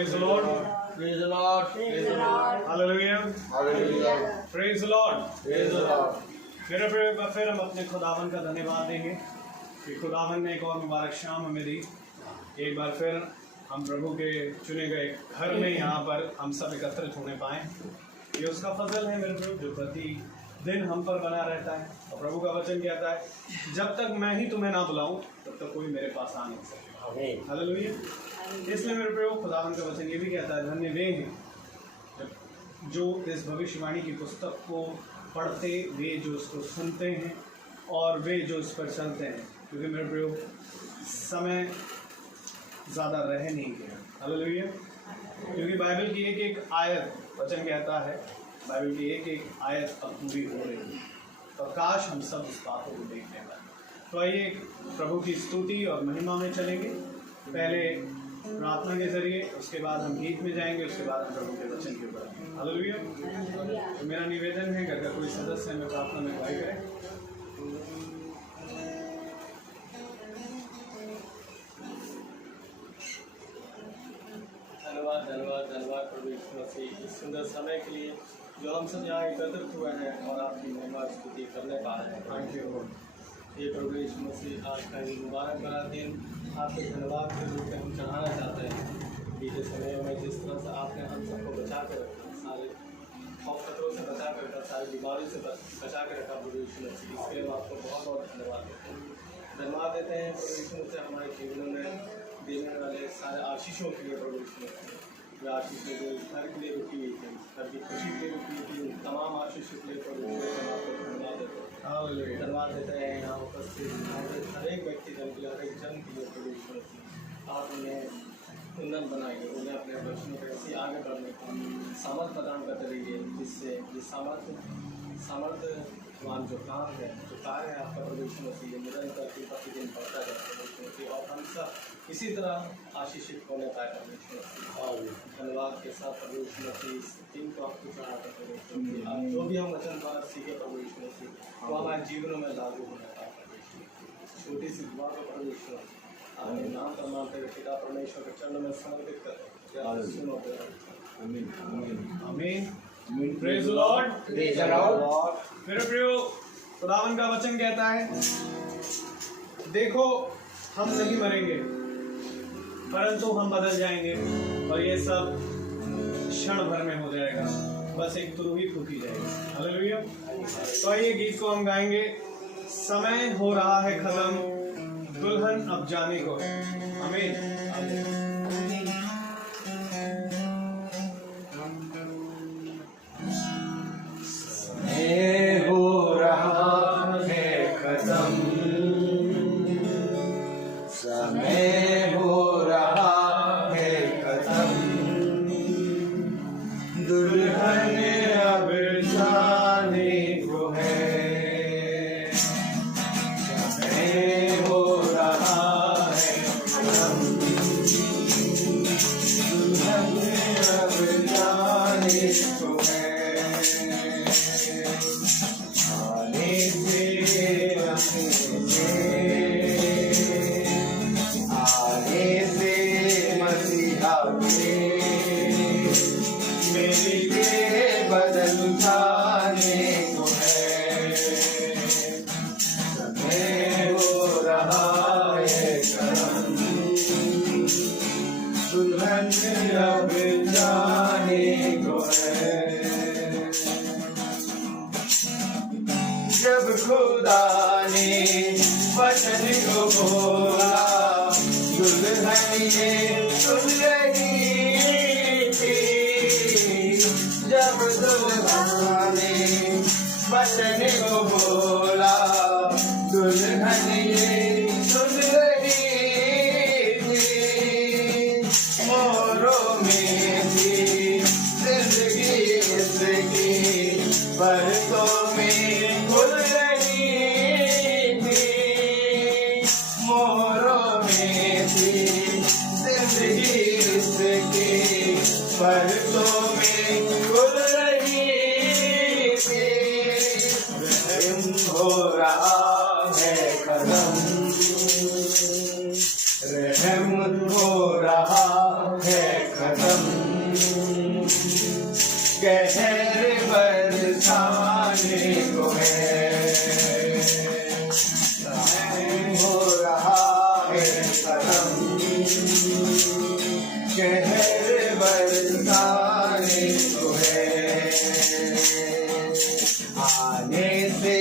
Praise the Lord. Praise the Lord. Praise the Lord. Hallelujah. Hallelujah. Praise the Lord. Praise the Lord. फिर हम अपने खुदावन का धन्यवाद देंगे कि खुदावन ने एक और मुबारक शाम हमें दी। एक बार फिर हम प्रभु के चुने गए घर में यहाँ पर हम सब एकत्रित होने पाए। ये उसका फजल है मेरे प्रभु, जो प्रति दिन हम पर बना रहता है। और प्रभु का वचन कहता है, जब तक मैं ही तुम्हें ना बुलाऊं तब तक कोई मेरे पास आ नहीं सकता। हालेलुया। इसलिए मेरे प्रभु खुदावन का वचन ये भी कहता है, धन्य वे हैं जो इस भविष्यवाणी की पुस्तक को पढ़ते, वे जो उसको सुनते हैं और वे जो उस पर चलते हैं, क्योंकि मेरे प्रभु समय ज़्यादा रह नहीं गया। हालेलुया। क्योंकि बाइबल की एक एक आयत, वचन कहता है बाइबल की एक एक आयत अब पूरी हो रही है। तो काश हम सब इस बातों को देखने पाए। तो आइए प्रभु की स्तुति और महिमा में चलेंगे। पहले प्रार्थना के जरिए, उसके बाद हम गीत में जाएंगे, उसके बाद हम प्रभु के वचन के ऊपर। हालेलुया। तो मेरा निवेदन है कि अगर कोई सदस्य में प्रार्थना में अगुवाई करे। धन्यवाद धन्यवाद धन्यवाद प्रभु यीशु मसीह, इस सुंदर समय के लिए जो हम सब यहाँ एकत्रित हुए हैं और आपकी महिमा स्तुति करने पा रहे हैं। थैंक यू ये प्रभु यीशु मसीह, आज का ये मुबारक भरा दिन आपके धन्यवाद के रूप में हम चढ़ाना चाहते हैं। बीते समय में जिस तरह से आपने हम सबको बचा कर रखा, सारे खौफ खतरों से बचा कर रखा, सारी बीमारियों से बचा कर रखा प्रभु यीशु मसीह, इसके लिए आपको बहुत बहुत धन्यवाद देते हैं। धन्यवाद देते हैं प्रभु यीशु मसीह, हमारे जीवनों में देने वाले सारे आशीषों के लिए प्रभु यीशु मसीह। ये आशीषें जो घर के लिए रुकी हुई थी, घर की खुशी के लिए रुकी हुई थी, उन तमाम आशीषों के लिए प्रभु यीशु मसीह आपको धन्यवाद देते हैं। धन्यवाद देते हैं यहाँ उपस्थित हर एक व्यक्ति जन के लिए, हर एक जन के लिए प्रभु यीशु मसीह आप उन्हें उन्नत बनाइए, उन्हें अपने वचनों पर ऐसे आगे बढ़ने का सामर्थ प्रदान करते रहिए, जिससे ये सामर्थ्यवान जो काम है, जो कार्य है आपका प्रभु यीशु मसीह, निरंतर प्रतिदिन बढ़ता जाए प्रभु यीशु मसीह, और हम सब इसी तरह आशीषित होने पाए प्रभु यीशु मसीह। और धन्यवाद के साथ प्रभु यीशु मसीह इस दिन को आपको चढ़ाते प्रभु यीशु मसीह। आप जो भी हम वचन द्वारा सीखे प्रभु यीशु मसीह, वो हमारे जीवनों में लागू होने पाए प्रभु यीशु मसीह। छोटी सी दुआ को प्रभु यीशु मसीह अपने नाम पर मानते हुए पिता परमेश्वर के चरणों में समर्पित करते सुनो। आमीन। Praise the Lord. Praise the Lord. मेरे प्रियो, खुदावन का वचन कहता है, देखो हम नहीं मरेंगे परंतु हम बदल जाएंगे, और ये सब क्षण भर में हो जाएगा, बस एक तुरु ही फूकी जाएगी। हालेलुया। तो ये गीत को हम गाएंगे। समय हो रहा है खत्म, दुल्हन अब जाने को है। आमीन। समय हो रहा है खत्म, समय हो रहा है खत्म, दुल्हन अब जाने को है। समय हो रहा है खत्म, दुल्हन अब जाने को है। आने से मसीहा के मेरी के बदल जाने को है। समय हो रहा है खत्म, दुल्हन अब जाने को है। जब खुदा ने वचन को बोला, दुल्हन ये सुन रही थी। जब दुल्हा ने वचन को बोला, दुल्हन ये सुन रही थी। मोरों में थी जिंदगी इसकी, बरसों में खुल रही थी। मोरों में थी जिंदगी इसकी, बरसों में खुल रही थी। रहम हो रहा है खत्म, रहम हो रहा है खत्म, कहर बरसाने को है, हो रहा है खत्म, कहर बरसाने को है, आने से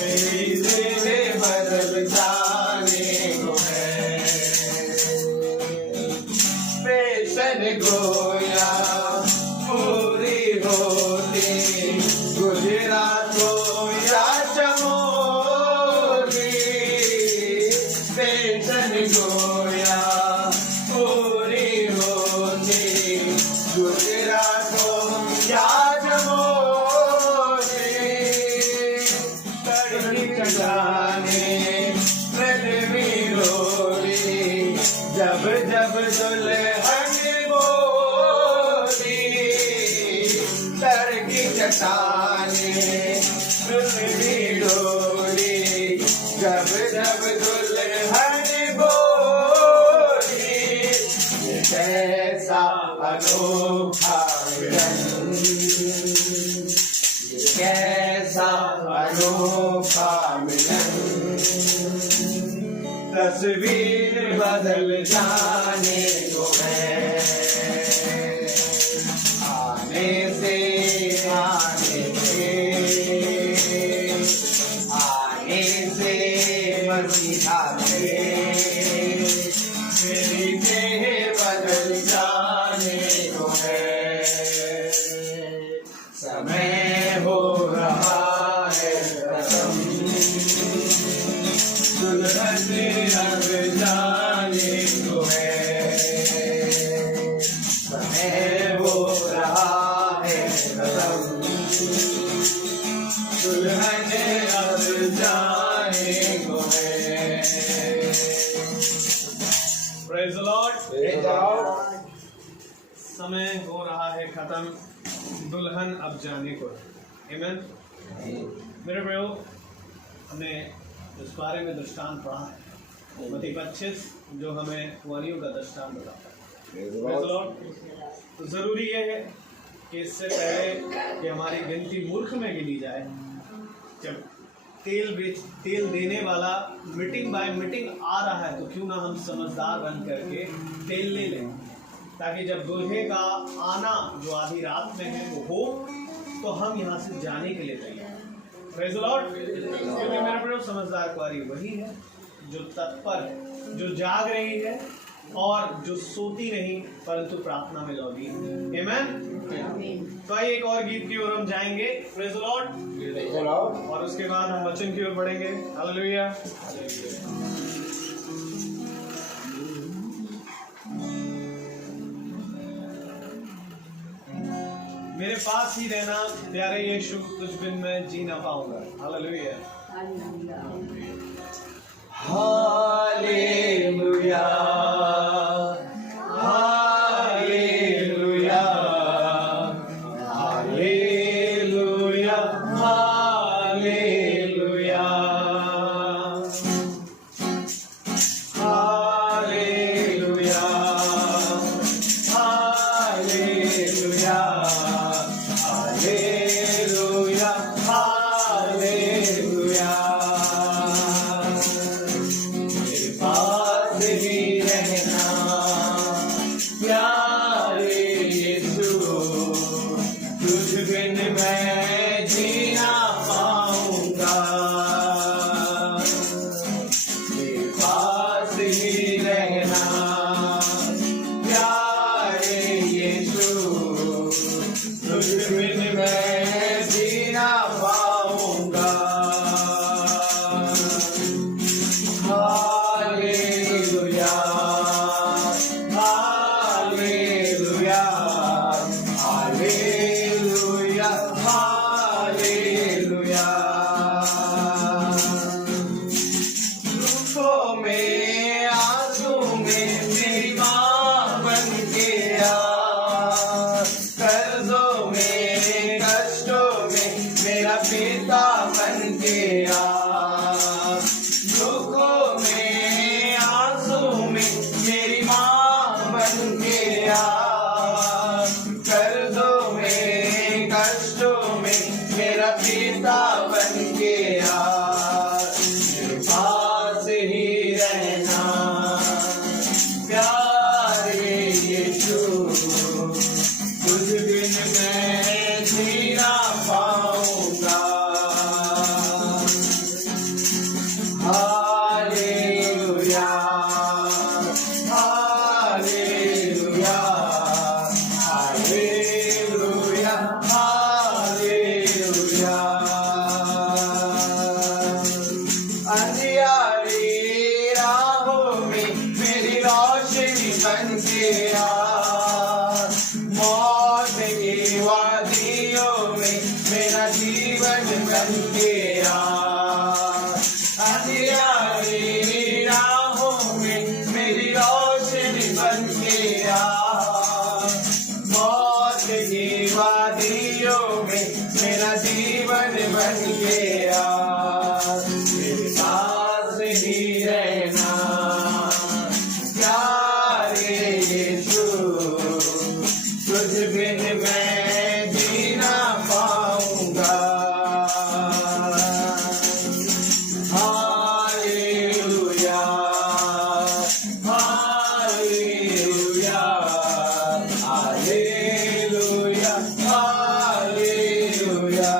मेरी तेरे बदल जाने को है, पेशन गोया पूरी होती गुजरातों या चमोली, पेशन गोया पूरी होती गुजरातों या जब जब दुल्हन बोली, तरकी चट्टाने रुलवी डोली, जब जब दुल्हन बोली, ये कैसा अनोखा मिलन, ये कैसा अनोखा मिलन, तस्वीर बदल जाने को है, आने से मसीहा से मेरी देह बदल जाने को है, समय हो रहा है खत्म, दुल्हन अब जाने को है, समय हो रहा है खत्म, दुल्हन अब जाने को है। Praise the Lord. Praise the Lord. समय हो रहा है खत्म, दुल्हन अब जाने को है। Amen. मेरे भाइयों, हमने इस बारे में दृष्टांत पढ़ा है, मत्ती 25 जो हमें कुंवारियों का दृष्टांत बताता है। Praise the Lord. तो जरूरी ये है कि इससे पहले कि हमारी गिनती मूर्ख में गिनी जाए, जब तेल देने वाला मीटिंग बाय मीटिंग आ रहा है, तो क्यों ना हम समझदार बन करके तेल ले लें, ताकि जब दूल्हे का आना जो आधी रात में है वो हो, तो हम यहाँ से जाने के लिए तैयार। Praise the Lord. क्योंकि मेरे बड़े समझदार कुंवारी वही है जो तत्पर, जो जाग रही है और जो सोती नहीं परंतु प्रार्थना में लौटी। आमीन। तो आइए एक और गीत की ओर हम जाएंगे। Praise the Lord. और उसके बाद हम वचन की ओर बढ़ेंगे। हालेलुया। मेरे पास ही रहना प्यारे यीशु, कुछ बिन मैं जी ना पाऊंगा। Hallelujah. Hallelujah, hallelujah, hallelujah, hallelujah, hallelujah, hallelujah, hallelujah, hallelujah. मेरे पास ही रहना प्यारे यीशु, तुझ बिन मैं जी ना पाऊंगा। मेरे पास ही रहना प्यारे यीशु, तुझ बिन मैं जी ना पाऊंगा। Hallelujah, hallelujah, hallelujah, hallelujah. दुखों में आंसू में मेरी माँ बन के आ, कर्जों में कष्टों में मेरा पिता के आ, दुखों में आंसू में मेरी माँ बन के आ, दर्दों में कष्टों में मेरा पिता बन के आ, मेरे पास ही रहना प्यारे यीशु, तुझ बिन मैं जी ना पाऊंगा। Hallelujah, hallelujah, hallelujah, hallelujah. अंधियारी राहों में मेरी रोशनी बन के आ, मौत की वादियों में मेरा जीवन बन के आ, अंधियारी राहों में मेरी रोशनी बन के आ, मौत की वादियों में मेरा जीवन बन के आ, मेरे साथ ही रहना प्यारे यीशु, तुझ बिन मैं जी ना पाऊंगा। Hallelujah, hallelujah, hallelujah, hallelujah.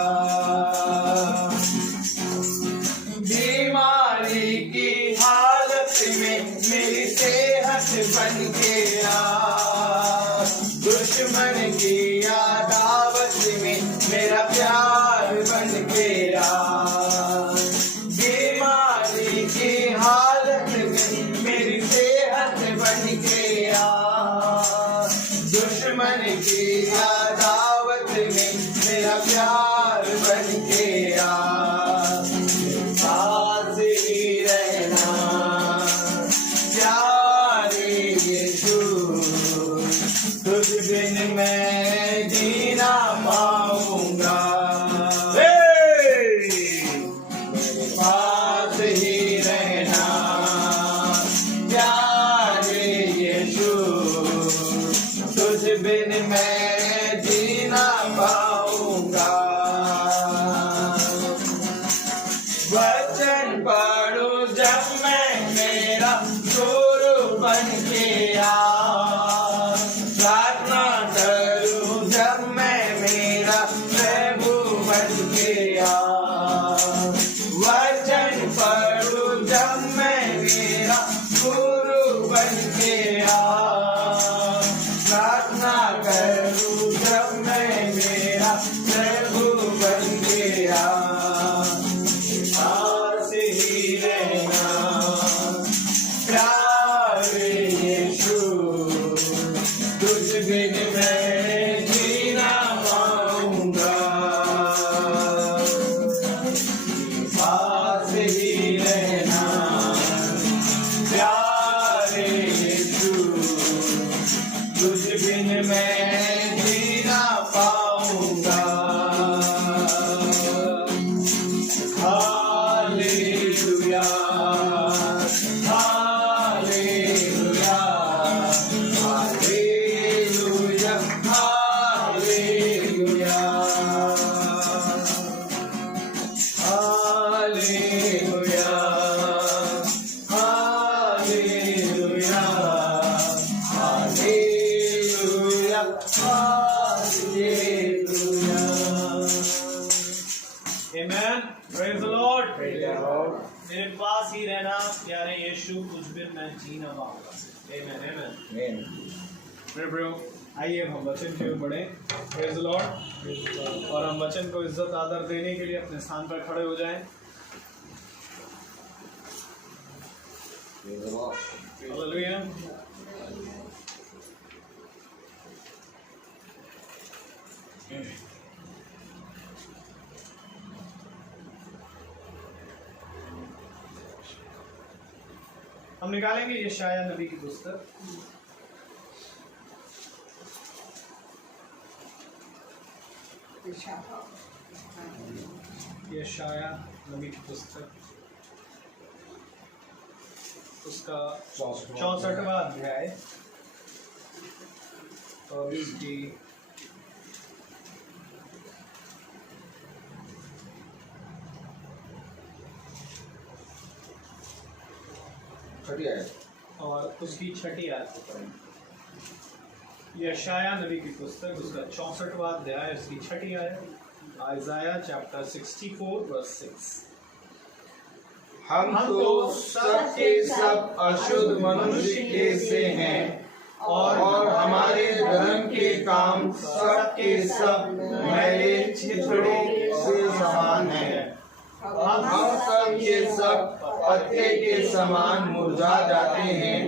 बीमारी की हालत में मेरी सेहत बन के आ, दुश्मन की अदावत में मेरा प्यार बन के आ, बीमारी की हालत में मेरी सेहत बन के आ, दुश्मन की अदावत में मेरा प्यार बन के आ, साथ ही रहना प्यारे यीशु, तुझ बिन मैं जी ना पाऊंगा। मेरे पास ही रहना प्यारे यीशु, तुझ बिन मैं जी ना पाऊंगा। वचन पढ़ूं जब मैं मेरा गुरु बन के आ, प्रार्थना करूं जब मैं मेरा प्रभु बन के आ, वचन पढ़ूं जब मैं मेरा गुरु बन के आ, प्रार्थना करूं जब मैं मेरा प्रभु बन के आ, पास ही रहना प्यारे यीशु, तुझ बिन मैं जी ना पाऊंगा। पास ही रहना प्यारे यीशु, तुझ बिन मैं जी ना पाऊंगा। Hallelujah, hallelujah, hallelujah, hallelujah, hallelujah, hallelujah, hallelujah, hallelujah. Amen. Praise the Lord. Praise the Lord. मेरे पास ही रहना प्यारे यीशु, तुझ बिन मैं जी ना पाऊंगा। Amen. Amen. Amen. मेरे प्रियो, आइए अब हम वचन की ओर बढ़े। Praise the Lord। और हम वचन को इज्जत आदर देने के लिए अपने स्थान पर खड़े हो जाएं। Praise the Lord. Hallelujah। हम निकालेंगे यशाया नबी की पुस्तक। यशाया नबी की पुस्तक उसका 64वां अध्याय और इसकी 6 आयत और उसकी 6 आयत को पढ़ेंगे। यशाया नबी की पुस्तक उसका 64वां अध्याय उसकी 6 आयत। Isaiah chapter 64 verse 6। हम तो सब के सब अशुद्ध मनुष्य के से हैं और हमारे धर्म के काम सब के सब मैले चिथड़ों से समान हैं। हम सब के सब पत्ते के समान मुरझा जाते हैं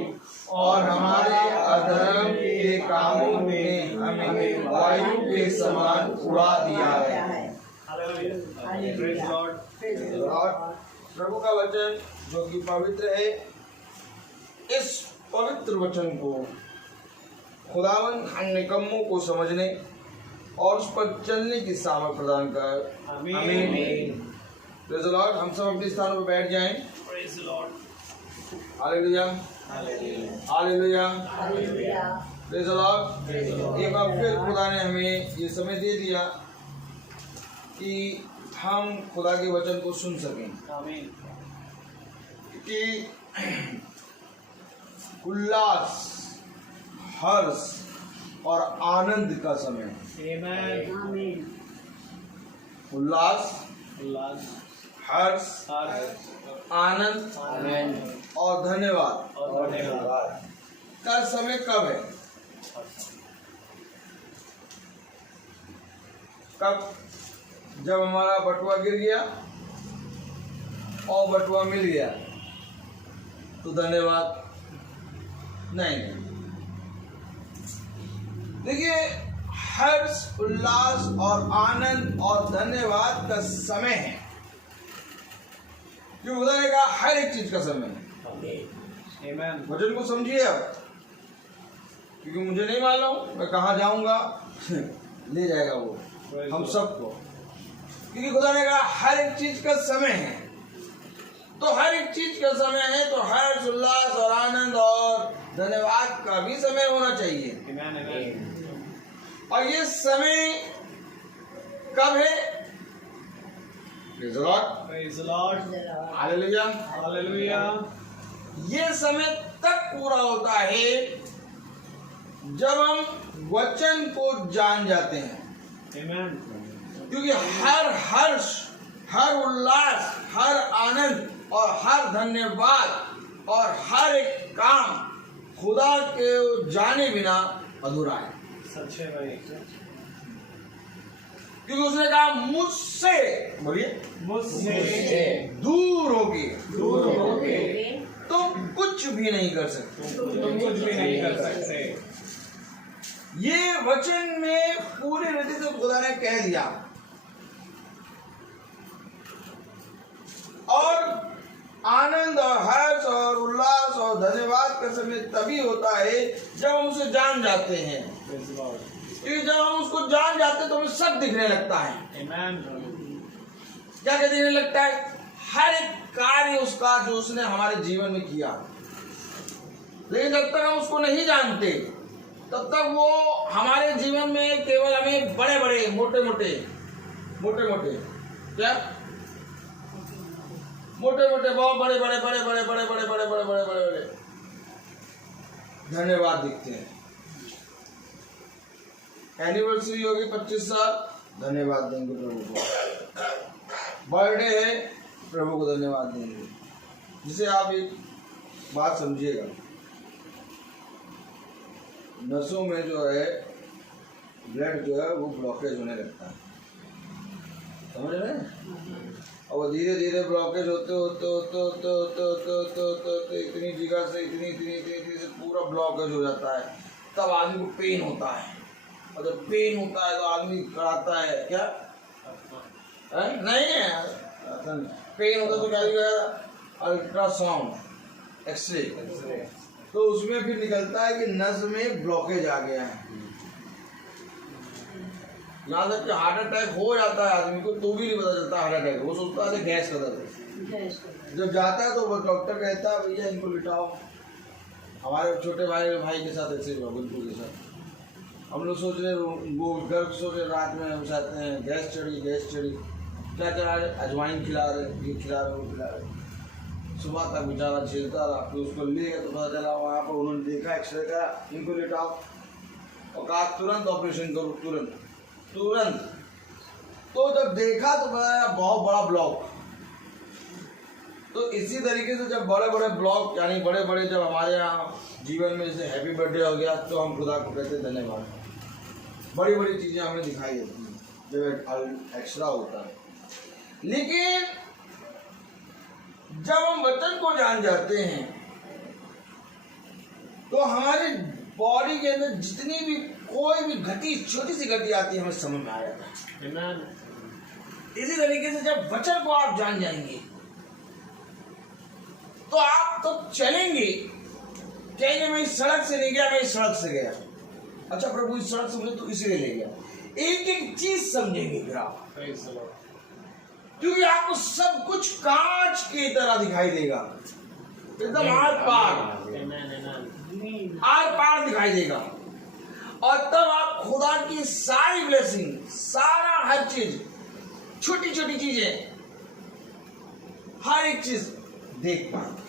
और हमारे अधर्म के कामों ने हमें वायु के समान उड़ा दिया है। Praise the Lord. और प्रभु का वचन जो कि पवित्र है, इस पवित्र वचन को खुदावन हम निकम्मों को समझने और उस पर चलने की सामर्थ प्रदान कर। आमीन। Praise the Lord. हम सब अपने स्थानों पर बैठ जाएं। Praise the Lord. Hallelujah, hallelujah, praise the Lord. एक बार फिर खुदा ने हमें ये समय दे दिया कि हम खुदा के वचन को सुन सकें। आमीन। कि उल्लास, हर्ष और आनंद का समय। Amen. उल्लास, हर्ष, आनंद और धन्यवाद का समय कब है? कब? जब हमारा बटुआ गिर गया और बटुआ मिल गया तो धन्यवाद नहीं। देखिए, हर्ष, उल्लास और आनंद और धन्यवाद का समय है, जो बताएगा हर एक चीज का समय है। Amen. वचन को समझिए अब, क्योंकि मुझे नहीं मालूम मैं कहाँ जाऊंगा ले जाएगा वो हम सबको, क्योंकि खुदा ने कहा हर एक चीज का समय है। तो हर एक चीज का समय है तो हर्ष, उल्लास और आनंद और धन्यवाद का भी समय होना चाहिए। Amen. और ये समय कब है? Praise the Lord. Praise the Lord. Hallelujah. Hallelujah. ये समय तक पूरा होता है जब हम वचन को जान जाते हैं, Amen. क्योंकि हर हर्ष, हर उल्लास, हर आनंद और हर धन्यवाद और हर एक काम खुदा के जाने बिना अधूरा है। सच है भाई। क्योंकि उसने कहा मुझसे, बोलिए, मुझसे दूर होगी होके तो कुछ भी नहीं कर सकते। तुम कुछ भी नहीं कर सकते। ये वचन में पूरी रीति से खुदा ने कह दिया। और आनंद और हर्ष और उल्लास और धन्यवाद का समय तभी होता है जब हम उसे जान जाते हैं। Praise the Lord. क्योंकि जब हम उसको जान जाते हैं तो हमें सब दिखने लगता है। Amen. क्या क्या दिखने लगता है? हर एक कार्य उसका जो उसने हमारे जीवन में किया। लेकिन जब तक हम उसको नहीं जानते तब तक वो हमारे जीवन में केवल हमें बड़े बड़े मोटे मोटे क्या मोटे मोटे बहुत बड़े बड़े बड़े बड़े बड़े बड़े बड़े बड़े बड़े बड़े बड़े धन्यवाद दिखते हैं। एनिवर्सरी होगी 25 साल, धन्यवाद देंगे प्रभु को। बर्थडे है, प्रभु को धन्यवाद देंगे। जिसे आप एक बात समझिएगा, नसों में जो है ब्लड जो है वो ब्लॉकेज होने लगता है, समझ रहे हैं? और वो धीरे धीरे ब्लॉकेज होते होते होते होते होते होते होते होते होते इतनी जगह से इतनी इतनी इतनी इतनी से पूरा ब्लॉकेज हो जाता है। तब आदमी को पेन होता है, और जब पेन होता है तो आदमी कराता है क्या है? नहीं है, पेन होता तो क्या दिखेगा? अल्ट्रासाउंड, एक्सरे, तो उसमें फिर निकलता है कि नस में ब्लॉकेज आ गया है। यहाँ तक कि हार्ट अटैक हो जाता है आदमी को तो भी नहीं पता चलता हार्ट अटैक, वो सोचता है गैस का दर्द है। जब जाता है तो वो डॉक्टर कहता है भैया इनको लिटाओ। हमारे छोटे भाई के साथ ऐसे हुआ, बिल्कुल के साथ। हम लोग सोच रहे वो घर सोच रहे रात में हम चाहते हैं गैस चढ़ी क्या करा रहे, अजवाइन खिला रहे, ये खिला रहे, वो खिला रहे। सुबह तक बेचारा झेलता रहा, फिर उसको ले गया तो पता चला वहाँ पर उन्होंने देखा, एक्सरे करा, इनको लिटाओ और कहा तुरंत ऑपरेशन करो, तुरंत। तो जब देखा तो बताया बहुत बड़ा ब्लॉक। तो इसी तरीके से जब बड़े बड़े ब्लॉक यानी बड़े बड़े जब हमारे यहाँ जीवन में जैसे हैप्पी बर्थडे हो गया तो हम खुदा को कहते हैं धन्यवाद। बड़ी बड़ी चीजें हमें दिखाई देती हैं जब एक्स्ट्रा होता है। लेकिन जब हम वचन को जान जाते हैं तो हमारे बॉडी के अंदर जितनी भी कोई भी घटी, छोटी सी घटी आती है हमें समझ में आ जाता है। इसी तरीके से जब वचन को आप जान जाएंगे तो आप तो चलेंगे, कहेंगे मैं इस सड़क से नहीं गया, मैं इस सड़क से गया। अच्छा प्रभु इस सड़क से मुझे तो इसलिए ले गया। एक एक चीज समझेंगे फिर आप, क्योंकि आपको सब कुछ कांच की तरह दिखाई देगा, एकदम आर पार दिखाई देगा। और तब आप खुदा की सारी ब्लेसिंग, सारा हर चीज, छोटी छोटी चीजें, हर एक चीज देख पाएंगे।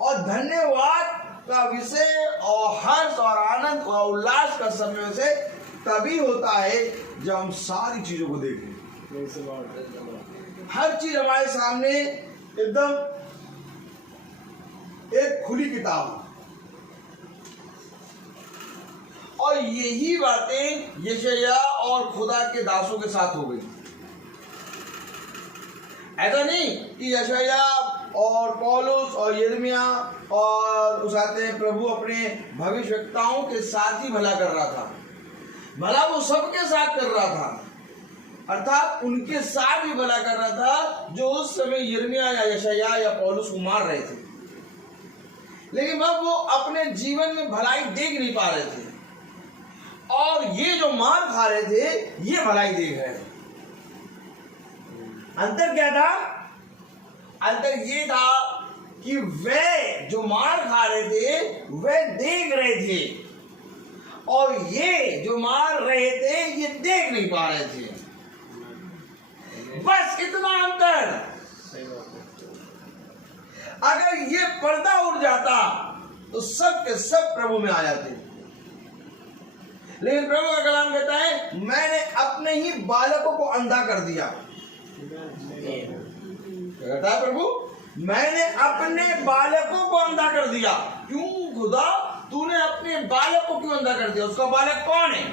और धन्यवाद का विषय और हर्ष और आनंद और उल्लास का समय से तभी होता है जब हम सारी चीजों को देखें। हर चीज हमारे सामने एकदम एक खुली किताब। और यही बातें यशायाह और खुदा के दासों के साथ हो गई। ऐसा नहीं कि यशायाह और पौलुस और यिर्मयाह और उस आते हैं प्रभु अपने भविष्यवक्ताओं के साथ ही भला कर रहा था, भला वो सबके साथ कर रहा था, अर्थात उनके साथ ही भला कर रहा था जो उस समय यिर्मयाह या यशायाह या पौलुस को मार रहे थे। लेकिन अब वो अपने जीवन में भलाई देख नहीं पा रहे थे और ये जो मार खा रहे थे ये भलाई देख रहे थे। अंतर क्या था? अंतर ये था कि वे जो मार खा रहे थे वे देख रहे थे और ये जो मार रहे थे ये देख नहीं पा रहे थे। बस इतना अंतर। अगर ये पर्दा उड़ जाता तो सब के सब प्रभु में आ जाते। लेकिन प्रभु का कलाम कहता है मैंने अपने ही बालकों को अंधा कर दिया। कहता है प्रभु मैंने अपने बालकों को अंधा कर दिया। क्यों खुदा तूने अपने बालक को क्यों अंधा कर दिया? उसका बालक कौन है?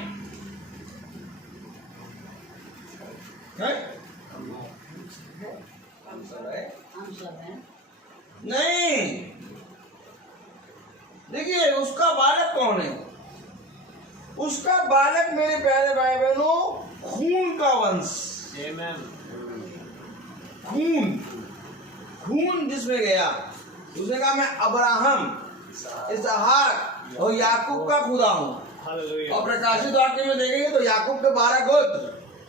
नहीं, देखिए उसका बालक कौन है? उसका बालक मेरे प्यारे भाई बहनों खून का वंश। खून जिसमें गया उसने कहा मैं अब्राहम, इसहाक और याकूब का खुदा हूँ। और प्रकाशित वाक्य में देखेंगे तो याकूब के 12 गोत्र।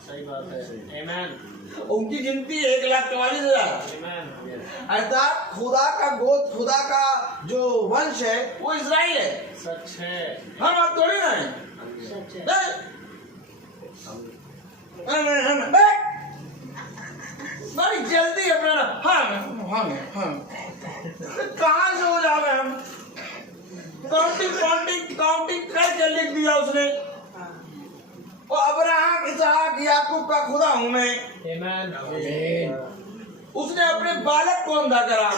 सही बात है। आमीन। उनकी गिनती 1,44,000। अर्थात खुदा का गोत्र, खुदा का जो वंश है वो इजराइल है। सच है। हम आप थोड़ी ना है। बड़ी जल्दी अपना हम कहाँ से हो जावे हम? काउंटिंग करके लिख दिया उसने। और अब्राहम, इसहाक, याकूब का खुदा हूं मैं। उसने अपने बालक को अंधा करा।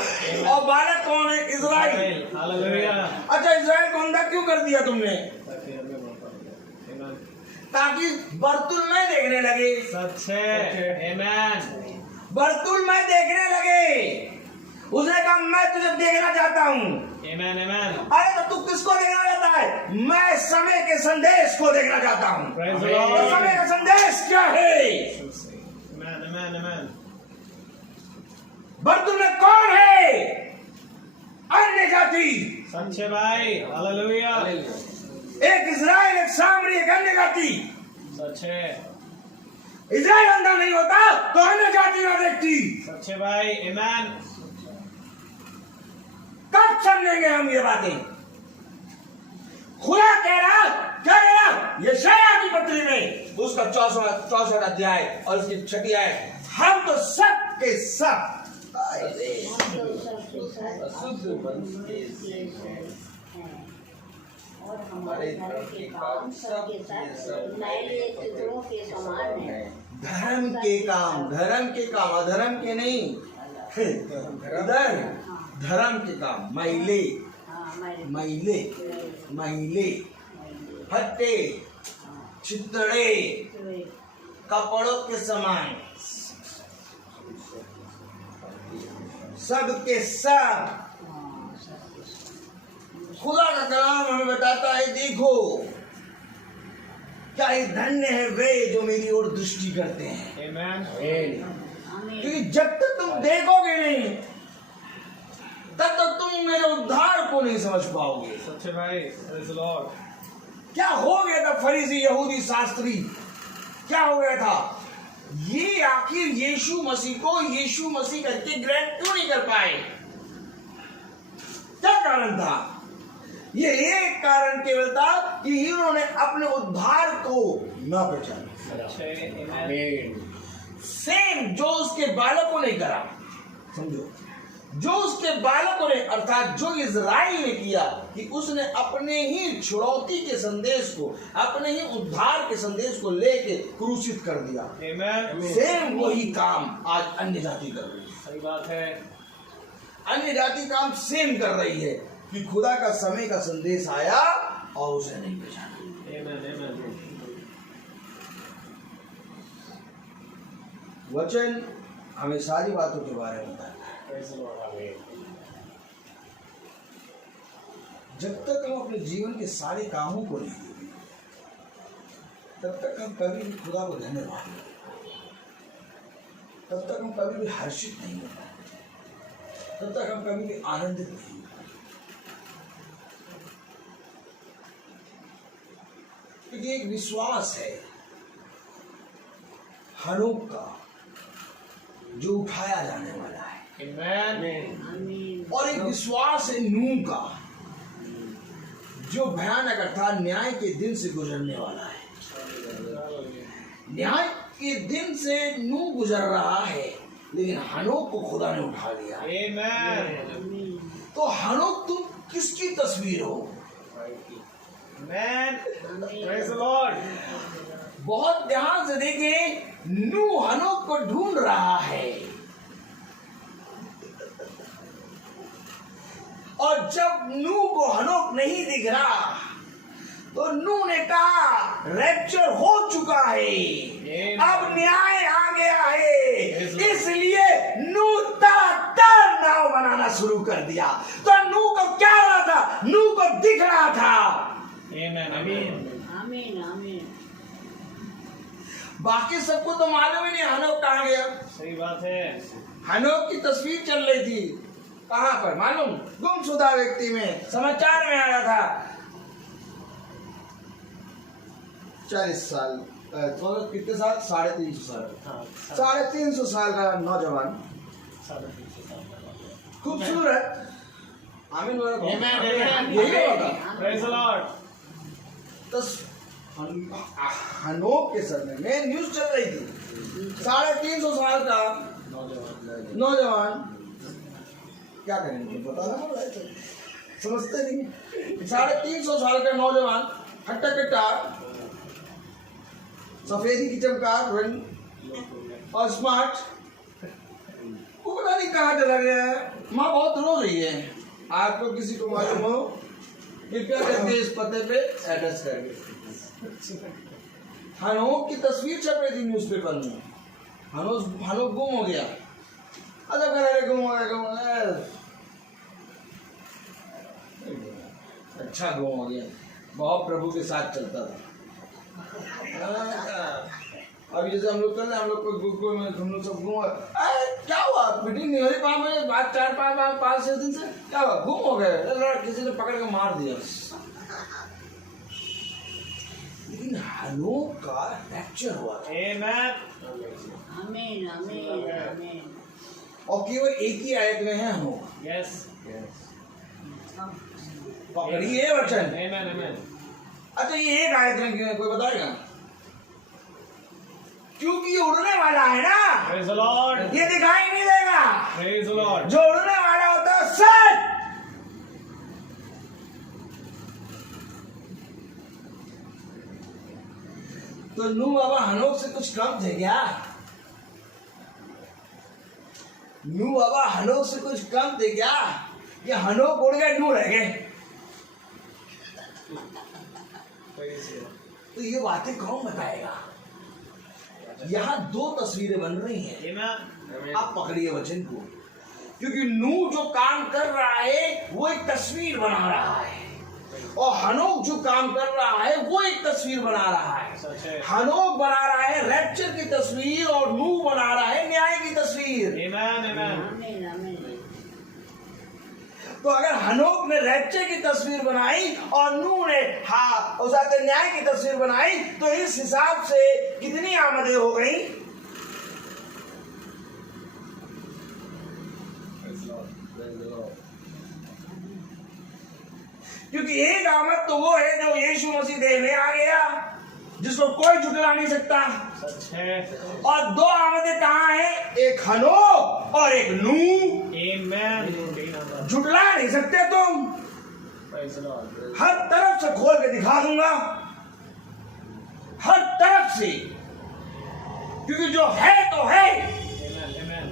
और बालक कौन है? इजराइल। अच्छा इजराइल को अंधा क्यों कर दिया तुमने? ताकि बर्तुल में देखने लगे। सच है। बर्तुल में देखने लगे। उसने कहा मैं तुझे देखना चाहता हूँ। अरे तो तू किसको देखना चाहता है? मैं समय के संदेश को देखना चाहता हूँ। तो समय का संदेश क्या है? बर्तुल में कौन है? अन्य जाति। सच्चे भाई, हालेलुया। एक इजराइल, एक सामरी, एक अन्य जाति। सच है। इजराइल अंधा नहीं होता तो अन्य जाति ना देखती। सच है भाई, आमीन। कब समझेंगे हम ये बातें? खुदा कह रहा, क्या कह रहा यशायाह की पत्री में, उसका 64 अध्याय और उसकी 6 आयत, हम तो सब के सब अशुद्ध मनुष्य से हैं और हमारे धर्म के काम सब के सब मैले टुकड़ों के समान हैं। धर्म के काम, धर्म के काम, अधर्म के नहीं। इधर धर्म के काम, मैले मैले मैले हट्टे चितड़े कपड़ों के समान, सब के सब। खुदा का कलाम हमें बताता है, देखो क्या ही धन्य है वे जो मेरी ओर दृष्टि करते हैं। आमीन। क्योंकि जब तक तुम देखोगे नहीं तब तक तुम मेरे उद्धार को नहीं समझ पाओगे। सच है भाई, प्रेज़ द लॉर्ड। क्या हो गया था फरीसी यहूदी शास्त्री, क्या हो गया था? ये आखिर यीशु मसीह को यीशु मसीह करके ग्रहण क्यों नहीं कर पाए? क्या कारण था? ये एक कारण केवल था कि इन्होंने अपने उद्धार को न पहचाना। सच है, आमीन। सेम जो उसके बालकों ने करा, समझो, जो उसके बालकों ने अर्थात जो इज़राइल ने किया कि उसने अपने ही छुड़ौती के संदेश को, अपने ही उद्धार के संदेश को लेके क्रूसित कर दिया। आमीन। सेम वही काम आज अन्य जाति कर रही है। सही बात है। अन्य जाति काम सेम कर रही है कि खुदा का समय का संदेश आया और उसे नहीं पहचाना। आमीन, आमीन। वचन हमें सारी बातों के बारे में बताता है। Praise the Lord. आमीन। जब तक हम अपने जीवन के सारे कामों को नहीं देंगे तब तक हम कभी भी खुदा को धन्यवाद नहीं देंगे, तब तक हम कभी भी हर्षित नहीं हो पाएंगे, तब तक हम कभी भी आनंदित नहीं हो पाएंगे। क्योंकि एक विश्वास है हनोक का जो उठाया जाने वाला है, आमीन। और एक विश्वास है नूह का जो भयानक अर्थात न्याय के दिन से गुजरने वाला है। न्याय के दिन से नूह गुजर रहा है, लेकिन हनोक को खुदा ने उठा लिया। आमीन। तो हनोक तुम किसकी तस्वीर हो? आमीन। Praise the Lord. बहुत ध्यान से देखें, नूह हनोक को ढूंढ रहा है, और जब नूह को हनोक नहीं दिख रहा तो नूह ने कहा रैप्चर हो चुका है, अब न्याय आ गया है, इसलिए नूह तर नाव बनाना शुरू कर दिया। तो नूह को क्या हो रहा था? नूह को दिख रहा था। आमीन, आमीन। आमीन, आमीन। बाकी सबको तो मालूम ही नहीं हनोक कहाँ गया। सही बात है। हनोक की तस्वीर चल रही थी, कहाँ पर मालूम? गुमशुदा व्यक्ति में, समाचार में आया था 40 साल, कितने साल? 350 साल, हाँ, 350 साल का नौजवान, 350 साल का। खूबसूरत। आमीन बोलो। आमीन, आमीन। यही होगा। Praise the Lord. तो हनोक के समय में न्यूज चल रही थी, 350 साल का नौजवान, क्या करेंगे पता ना, समझते नहीं। 350 साल का नौजवान, हट्टा कट्टा, सफेदी की चमकार, रंग और स्मार्ट, वो पता नहीं कहाँ चला गया है। माँ बहुत रो रही है। आपको किसी को मालूम हो कृपया करके इस पते पे एड्रेस करेंगे। हनोक की तस्वीर छप रही थी न्यूज़पेपर में। हनोक गुम हो गया। अच्छा कर गुम हो गया, अच्छा गुम हो गया, बहुत प्रभु के साथ चलता था। अभी जैसे हम लोग कल हम लोग को गुरुकुल में हम लोग सब घूम, क्या हुआ? मीटिंग नहीं हो रही 5 बजे बाद, 4-5 दिन से क्या हुआ? गुम हो गए, किसी ने पकड़ के मार दिया। लेकिन हनोक का रैप्चर हुआ था। Amen. आमीन आमीन आमीन। और केवल एक ही आयत में है हनोक। Yes. पकड़िए वचन। Amen. Amen. अच्छा ये एक आयत में क्यों है, कोई बताएगा? क्योंकि ये उड़ने वाला है ना, Praise the Lord. ये दिखाई नहीं देगा। Praise the Lord. जो उड़ने वाला होता है सच। तो नूह बाबा हनोक से कुछ कम थे क्या? नूह बाबा हनोक से कुछ कम थे क्या? ये हनोक उड़ गए, नूह रह गए। तो ये बातें कौन बताएगा? यहाँ दो तस्वीरें बन रही हैं। Amen. आप पकड़िए वचन को, क्योंकि नूह जो काम कर रहा है वो एक तस्वीर बना रहा है, और हनोक जो काम कर रहा है वो एक तस्वीर बना रहा है। सच है। हनोक बना रहा है रैप्चर की तस्वीर, और नूह बना रहा है न्याय की तस्वीर। Amen. Amen. आमीन आमीन। तो अगर हनोक ने रैप्चर की तस्वीर बनाई और नूह ने न्याय की तस्वीर बनाई, तो इस हिसाब से कितनी आमदें हो गई? क्योंकि एक आमद तो वो है जो यीशु मसीह देह में आ गया, जिसको कोई झुठला नहीं सकता। सच है। और दो आमदें कहाँ हैं? एक हनोक और एक नूह। Amen. झुठला नहीं सकते तुम। Praise the Lord. हर तरफ से खोल के दिखा दूंगा, हर तरफ से, क्योंकि जो है तो है। Amen. Amen.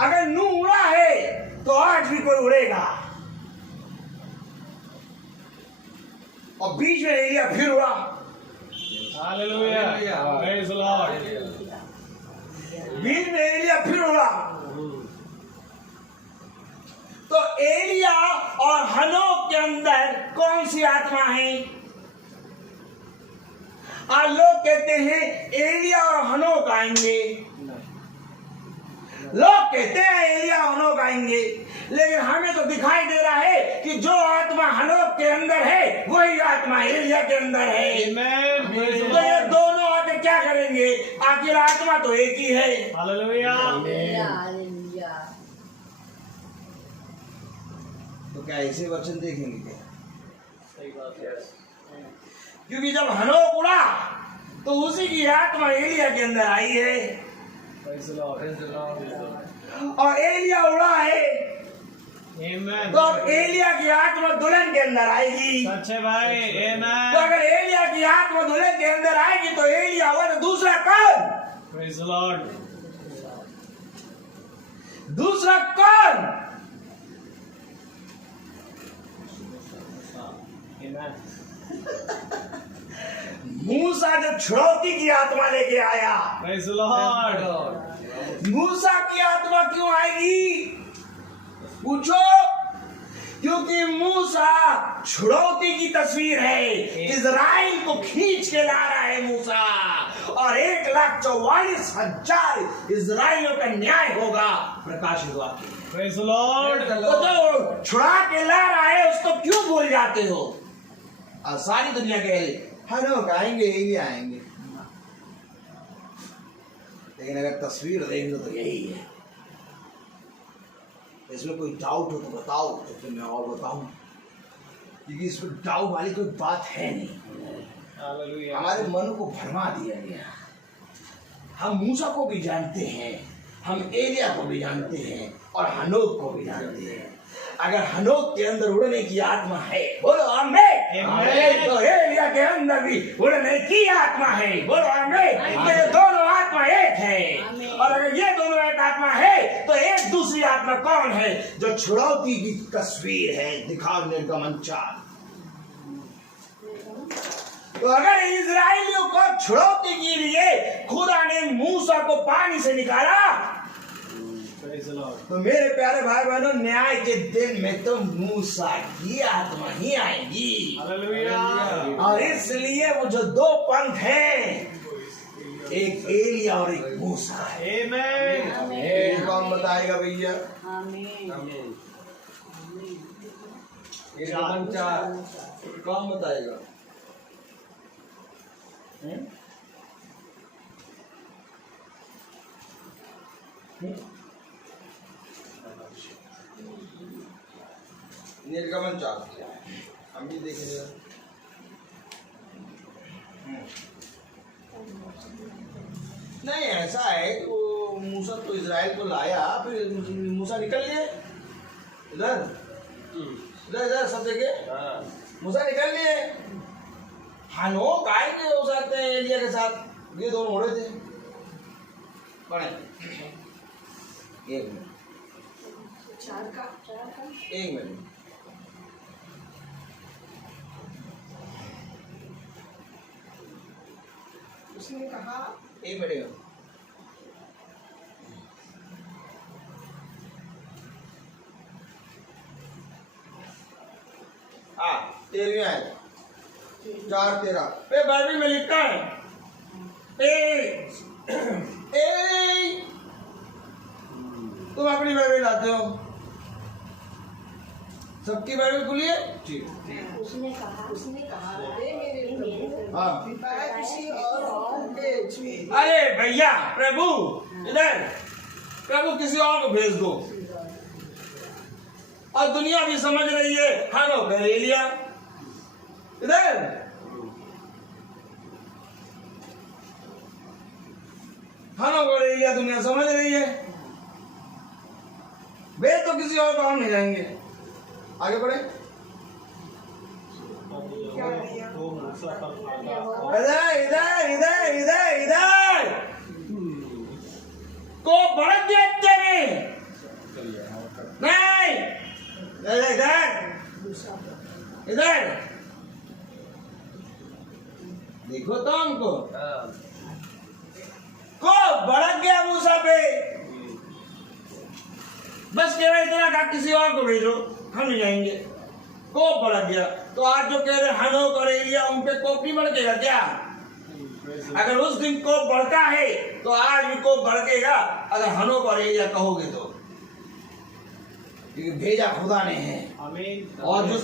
अगर नूह उड़ा है तो आज भी कोई उड़ेगा। और बीच में एलिया फिर उड़ा। Hallelujah. Praise the Lord. बीच में एलिया फिर उड़ा। तो एलिया और हनोक के अंदर कौन सी आत्मा है? आज लोग कहते हैं एलिया और हनोक आएंगे, लोग कहते हैं एलिया हनोक आएंगे, लेकिन हमें तो दिखाई दे रहा है कि जो आत्मा हनोक के अंदर है वही आत्मा एलिया के अंदर है। Amen. Praise the तो ये Lord. दोनों आके क्या करेंगे? आखिर आत्मा तो एक ही है। Hallelujah. Hallelujah hallelujah. तो क्या ऐसे वचन देखेंगे क्या? सही बात है। क्योंकि जब हनोक उड़ा तो उसी की आत्मा एलिया के अंदर आई है, Praise the Lord. और एलिया उड़ा है Amen. तो अब एलिया की आत्मा दुल्हन के अंदर आएगी। सच है भाई। तो Amen. अगर एलिया की आत्मा दुल्हन के अंदर आएगी तो एलिया हुआ तो दूसरा कौन? Praise the Lord. दूसरा कौन? Amen. मूसा जो छुड़ौती की आत्मा लेके आया। Praise the Lord. मूसा की आत्मा क्यों आएगी? पूछो। क्योंकि मूसा छुड़ौती की तस्वीर है, इजराइल को खींच के ला रहा है मूसा, और 1,44,000 इजराइलियों का न्याय होगा प्रकाशित वाक्य। Praise the Lord. तो जो छुड़ा के ला रहा है उसको क्यों भूल जाते हो? और सारी दुनिया के हनोक आएंगे, एलिया आएंगे, लेकिन अगर तस्वीर देख लो तो यही है। इसमें कोई डाउट हो तो बताओ, तो फिर मैं और बताऊं, क्योंकि इसमें डाउट वाली कोई बात है नहीं। Hallelujah. हमारे मन को भरमा दिया गया। हम मूसा को भी जानते हैं, हम एलिया को भी जानते हैं, और हनोक को भी जानते हैं। अगर हनोक के अंदर उड़ने की आत्मा है, बोलो आमीन। आमीन। तो एलिया के अंदर भी उड़ने की आत्मा है, बोलो आमीन। तो ये दोनों आत्मा एक है, और अगर ये दोनों एक आत्मा है तो एक दूसरी आत्मा कौन है? जो छुड़ौती की तस्वीर है। दिखाओ निर्गमन 4। तो अगर इजराइलियों को छुड़ौती के लिए खुदा ने मूसा को पानी से निकाला, Praise the Lord. तो मेरे प्यारे भाई बहनों, न्याय के दिन में तो मूसा की आत्मा ही आएगी। Hallelujah. और इसलिए वो जो दो पंथ हैं, एक एलिया और एक मूसा है। Amen. ये कौन बताएगा भैया? आमीन आमीन। आमीन। 4 कौन बताएगा? निर्गमन 4 हम भी देखेंगे। नहीं ऐसा है कि वो मूसा तो इजराइल को लाया, फिर मूसा निकल लिए इधर इधर इधर सब जगह मूसा निकल लिए। हनोक आए के हो सकते हैं एलिया के साथ, ये दोनों मोड़े थे। पढ़े एक मिनट, एक मिनट। उसने कहा एक मिनट। हाँ 13 है 4:13 पे बाइबल में लिखा है तुम अपनी बाइबल लाते हो, सबकी बाइबल खुलिए। ठीक उसने कहा हे मेरे प्रभु, हाँ। कृपया किसी और को भेज। अरे भैया प्रभु इधर, प्रभु किसी और को भेज दो। और दुनिया भी समझ रही है हनोक है एलिया। इधर हनोक और एलिया दुनिया समझ रही है, वे तो किसी और काम नहीं जाएंगे। आगे बढ़े। क्या किया? इधर इधर इधर इधर इधर को भड़क देते हैं। नहीं इधर इधर इधर देखो तो हमको को भड़क गया मूसा पे। बस केवल इतना कहा किसी और को भेजो, हम नहीं जाएंगे। कोप भड़क गया। तो आज जो कह रहे हनोक और एलिया, उन पे कोप नहीं भड़केगा क्या? अगर उस दिन कोप भड़का है तो आज भी कोप भड़केगा अगर हनोक और एलिया कहोगे तो, क्योंकि भेजा खुदा ने है। आमीन। और जो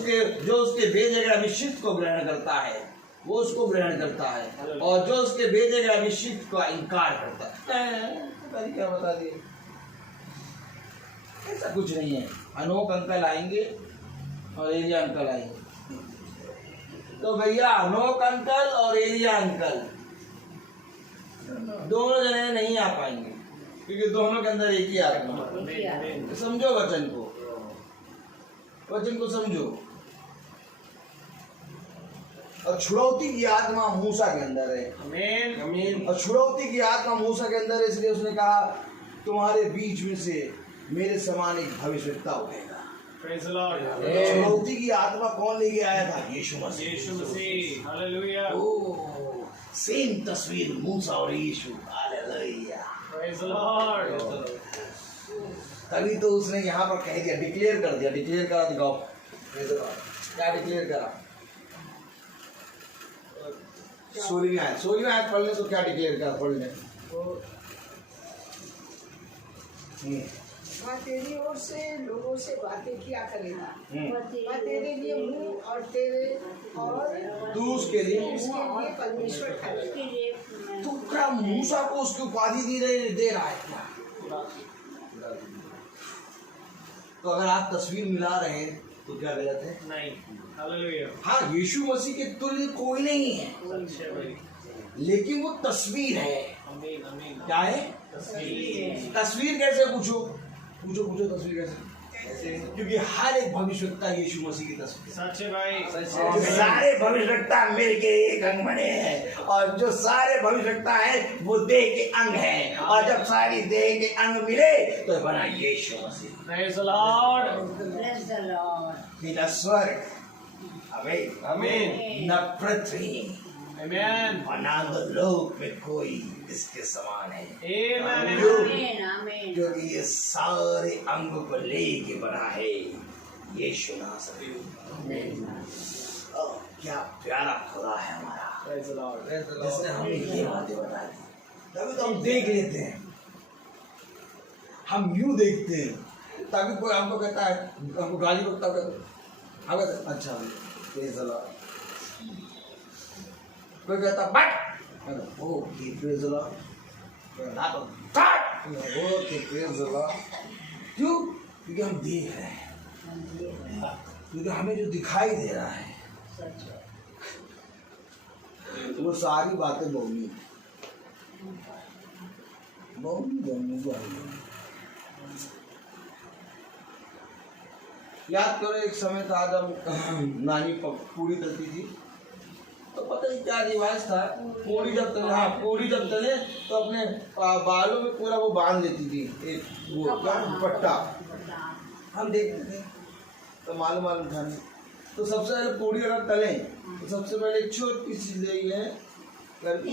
उसके भेजे गए अभिषिक्त को ग्रहण करता है वो उसको ग्रहण करता है, और जो उसके भेजे गए अभिषिक्त का इनकार करता है। पता नहीं क्या बता दिए। ऐसा कुछ नहीं है। हनोक अंकल आएंगे और एलिया अंकल आएंगे। तो भैया हनोक अंकल और एलिया अंकल दोनों जने नहीं आ पाएंगे, क्योंकि दोनों के अंदर एक ही आत्मा है। समझो वचन को, वचन को समझो। और छुड़ौती की आत्मा मूसा के अंदर है। आमीन। आमीन। और छुड़ौती की आत्मा मूसा के अंदर है, इसलिए उसने कहा तुम्हारे बीच में से मेरे समान एक भविष्यवक्ता उठेगा। Praise the Lord. छुड़ौती की आत्मा कौन लेके आया था? यीशु मसीह। यीशु मसीह। हालेलुया। ओह, सेम तस्वीर मूसा और यीशु। हालेलुया। Praise the Lord. तभी तो उसने यहाँ पर कह दिया, डिक्लेयर कर दिया। डिक्लेयर करा दिखाओ। क्या डिक्लेयर करा? 16 आयत पढ़ने तो क्या डिक्लेयर करा? पढ़ने वह तेरी ओर से लोगों से बातें किया करेगा। वह तेरे लिए मुंह और तू उसके लिए परमेश्वर ठहरेगा। तो क्या मूसा को उसकी उपाधि दे रहा है क्या? तो अगर आप तस्वीर मिला रहे हैं तो क्या गलत है? नहीं। हालेलुया। हाँ, यीशु मसीह के तुल्य कोई नहीं है, सच्चे भाई। लेकिन वो तस्वीर है। आमीन। आमीन। क्या है? तस्वीर। तस्वीर कैसे? पूछो तस्वीर कैसे? क्योंकि हर एक भविष्यवक्ता यीशु मसीह की तस्वीर। सच्चे भाई। जो सारे भविष्यवक्ता मिलके एक अंग बने हैं, और जो सारे भविष्यवक्ता हैं वो देह के अंग हैं, और जब सारी देह के अंग मिले तो बना यीशु मसीह। Praise the Lord. Bless the Lord. न स्वर्ग, आमीन। न पृथ्वी, Amen. और न लोक में कोई इसके समान है। Amen. Amen. Amen. क्योंकि ये सारे अंग को लेके बना है यीशु नासरी। क्या प्यारा खुदा है हमारा, Praise the Lord. जिसने हमें ये बातें बता दी। तभी तो हम देख लेते हैं, हम यूं देखते हैं। ताकि कोई हमको कहता है, हमको गाली बकता कहता है अच्छा praise the Lord। कोई कहता but okay praise the Lord. Okay praise the Lord. क्यों? क्योंकि हम देख रहे हैं, क्योंकि हमें जो दिखाई दे रहा है वो सारी बातें बोलनी याद करो एक समय था जब नानी पूरी तलती थी, तो पता नहीं क्या रिवाज था, पूरी जब तले, हाँ पूरी जब तले तो अपने बालों में पूरा वो बांध लेती थी, एक वो क्या दुपट्टा हम देखते थे तो मालूम उठाने। तो सबसे पहले पूरी अगर तले तो सबसे पहले एक छोटी सी ले करके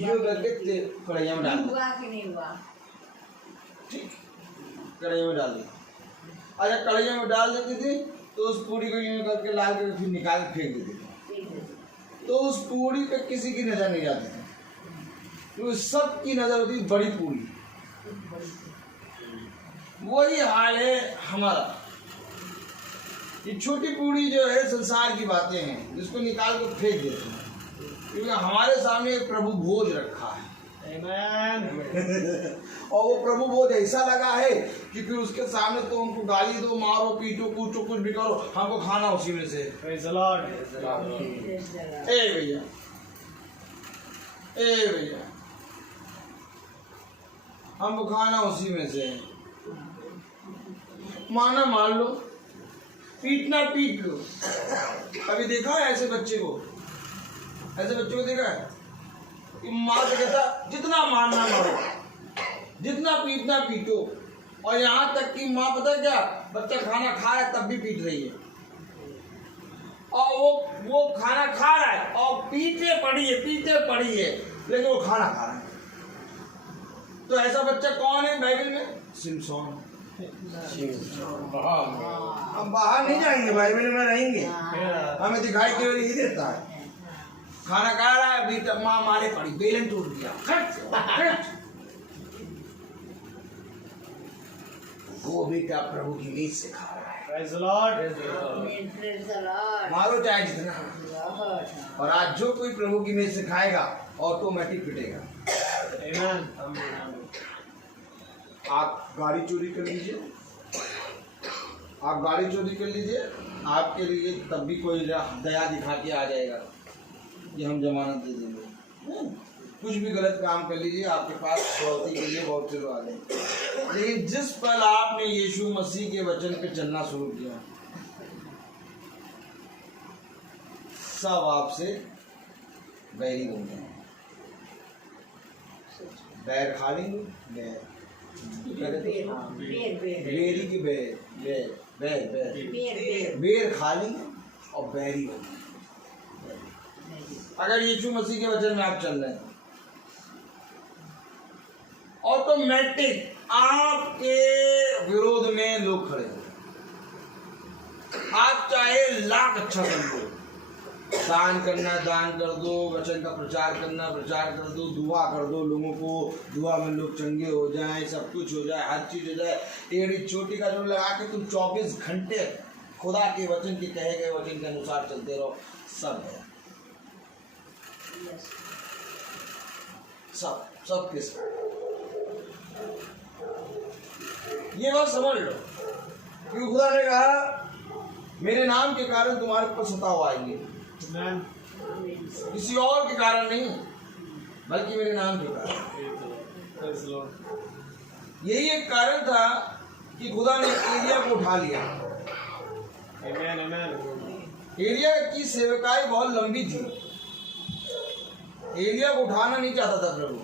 यो करके कढ़ाइया में डाल दो, ठीक, कढ़ाइया में डाल दी। अच्छा कढ़ाइया में डाल देती थी तो उस पूरी को यूं करके लाल करके फिर निकाल के फेंक देती थी, तो उस पूरी पे किसी की नजर नहीं जाती थी, तो सबकी नजर होती बड़ी पूरी। वही हाल है हमारा, ये छोटी पूरी जो है संसार की बातें हैं जिसको निकाल कर फेंक देते हैं, क्योंकि हमारे सामने एक प्रभु भोज रखा है। और वो प्रभु भोज ऐसा लगा है कि फिर उसके सामने तो उनको गाली दो, मारो, पीटो, कूटो, कुछ भी करो, हमको खाना उसी में से। ए भैया हमको खाना उसी में से, माना मान लो, पीटना पीट लो। अभी देखा है ऐसे बच्चे को, ऐसे बच्चे को देखा है कि माँ से कहता जितना मारना मारो, जितना पीटना पीटो, और यहाँ तक कि माँ पता है क्या, बच्चा खाना खा रहा है तब भी पीट रही है, और वो खाना खा रहा है और पीटे पड़ी है लेकिन वो खाना खा रहा है। तो ऐसा बच्चा कौन है बाइबल में? सिमसोन। हम बाहर नहीं जाएंगे, बाइबल में रहेंगे, हमें दिखाई केवल यही देता है। खाना खा रहा है, बेटा माँ मारे पड़ी, बेलन टूट गया, वो बेटा प्रभु की रीत से खा रहा है। Praise the Lord. मारो चाहे जितना, और आज जो कोई प्रभु की रीत से खाएगा ऑटोमेटिक पिटेगा। आप गाड़ी चोरी कर लीजिए, आपके लिए तब भी कोई दया दिखा के आ जाएगा कि हम जमानत दे देंगे। कुछ भी गलत काम कर लीजिए, आपके पास सौती के लिए बहुत से लोग आ जाएंगे। लेकिन जिस पल आपने यीशु मसीह के वचन पे चलना शुरू किया, सब आपसे बैरी बन गए। बैर खा लेंगे, बेरी की बेर खा लेंगे और बैरी बन गए। अगर यीशु मसीह के वचन में आप चल रहे हैं, ऑटोमेटिक आपके विरोध में लोग खड़े हैं। आप चाहे लाख अच्छा कर दो, दान करना दान कर दो, वचन का प्रचार करना प्रचार कर दो, दुआ कर दो लोगों को, दुआ में लोग चंगे हो जाएं, सब कुछ हो जाए, हर चीज हो जाए, टेढ़ी चोटी का जोड़ लगा के तुम 24 घंटे खुदा के वचन के कहे गए वचन के अनुसार चलते रहो, सब है, सब के सब। ये बात समझ लो, क्योंकि खुदा ने कहा मेरे नाम के कारण तुम्हारे ऊपर सताव आएंगे, किसी और के कारण नहीं बल्कि मेरे नाम के कारण। यही एक कारण था कि खुदा ने एलिया को उठा लिया। एलिया की सेवकाई बहुत लंबी थी, एलिया को उठाना नहीं चाहता था प्रभु,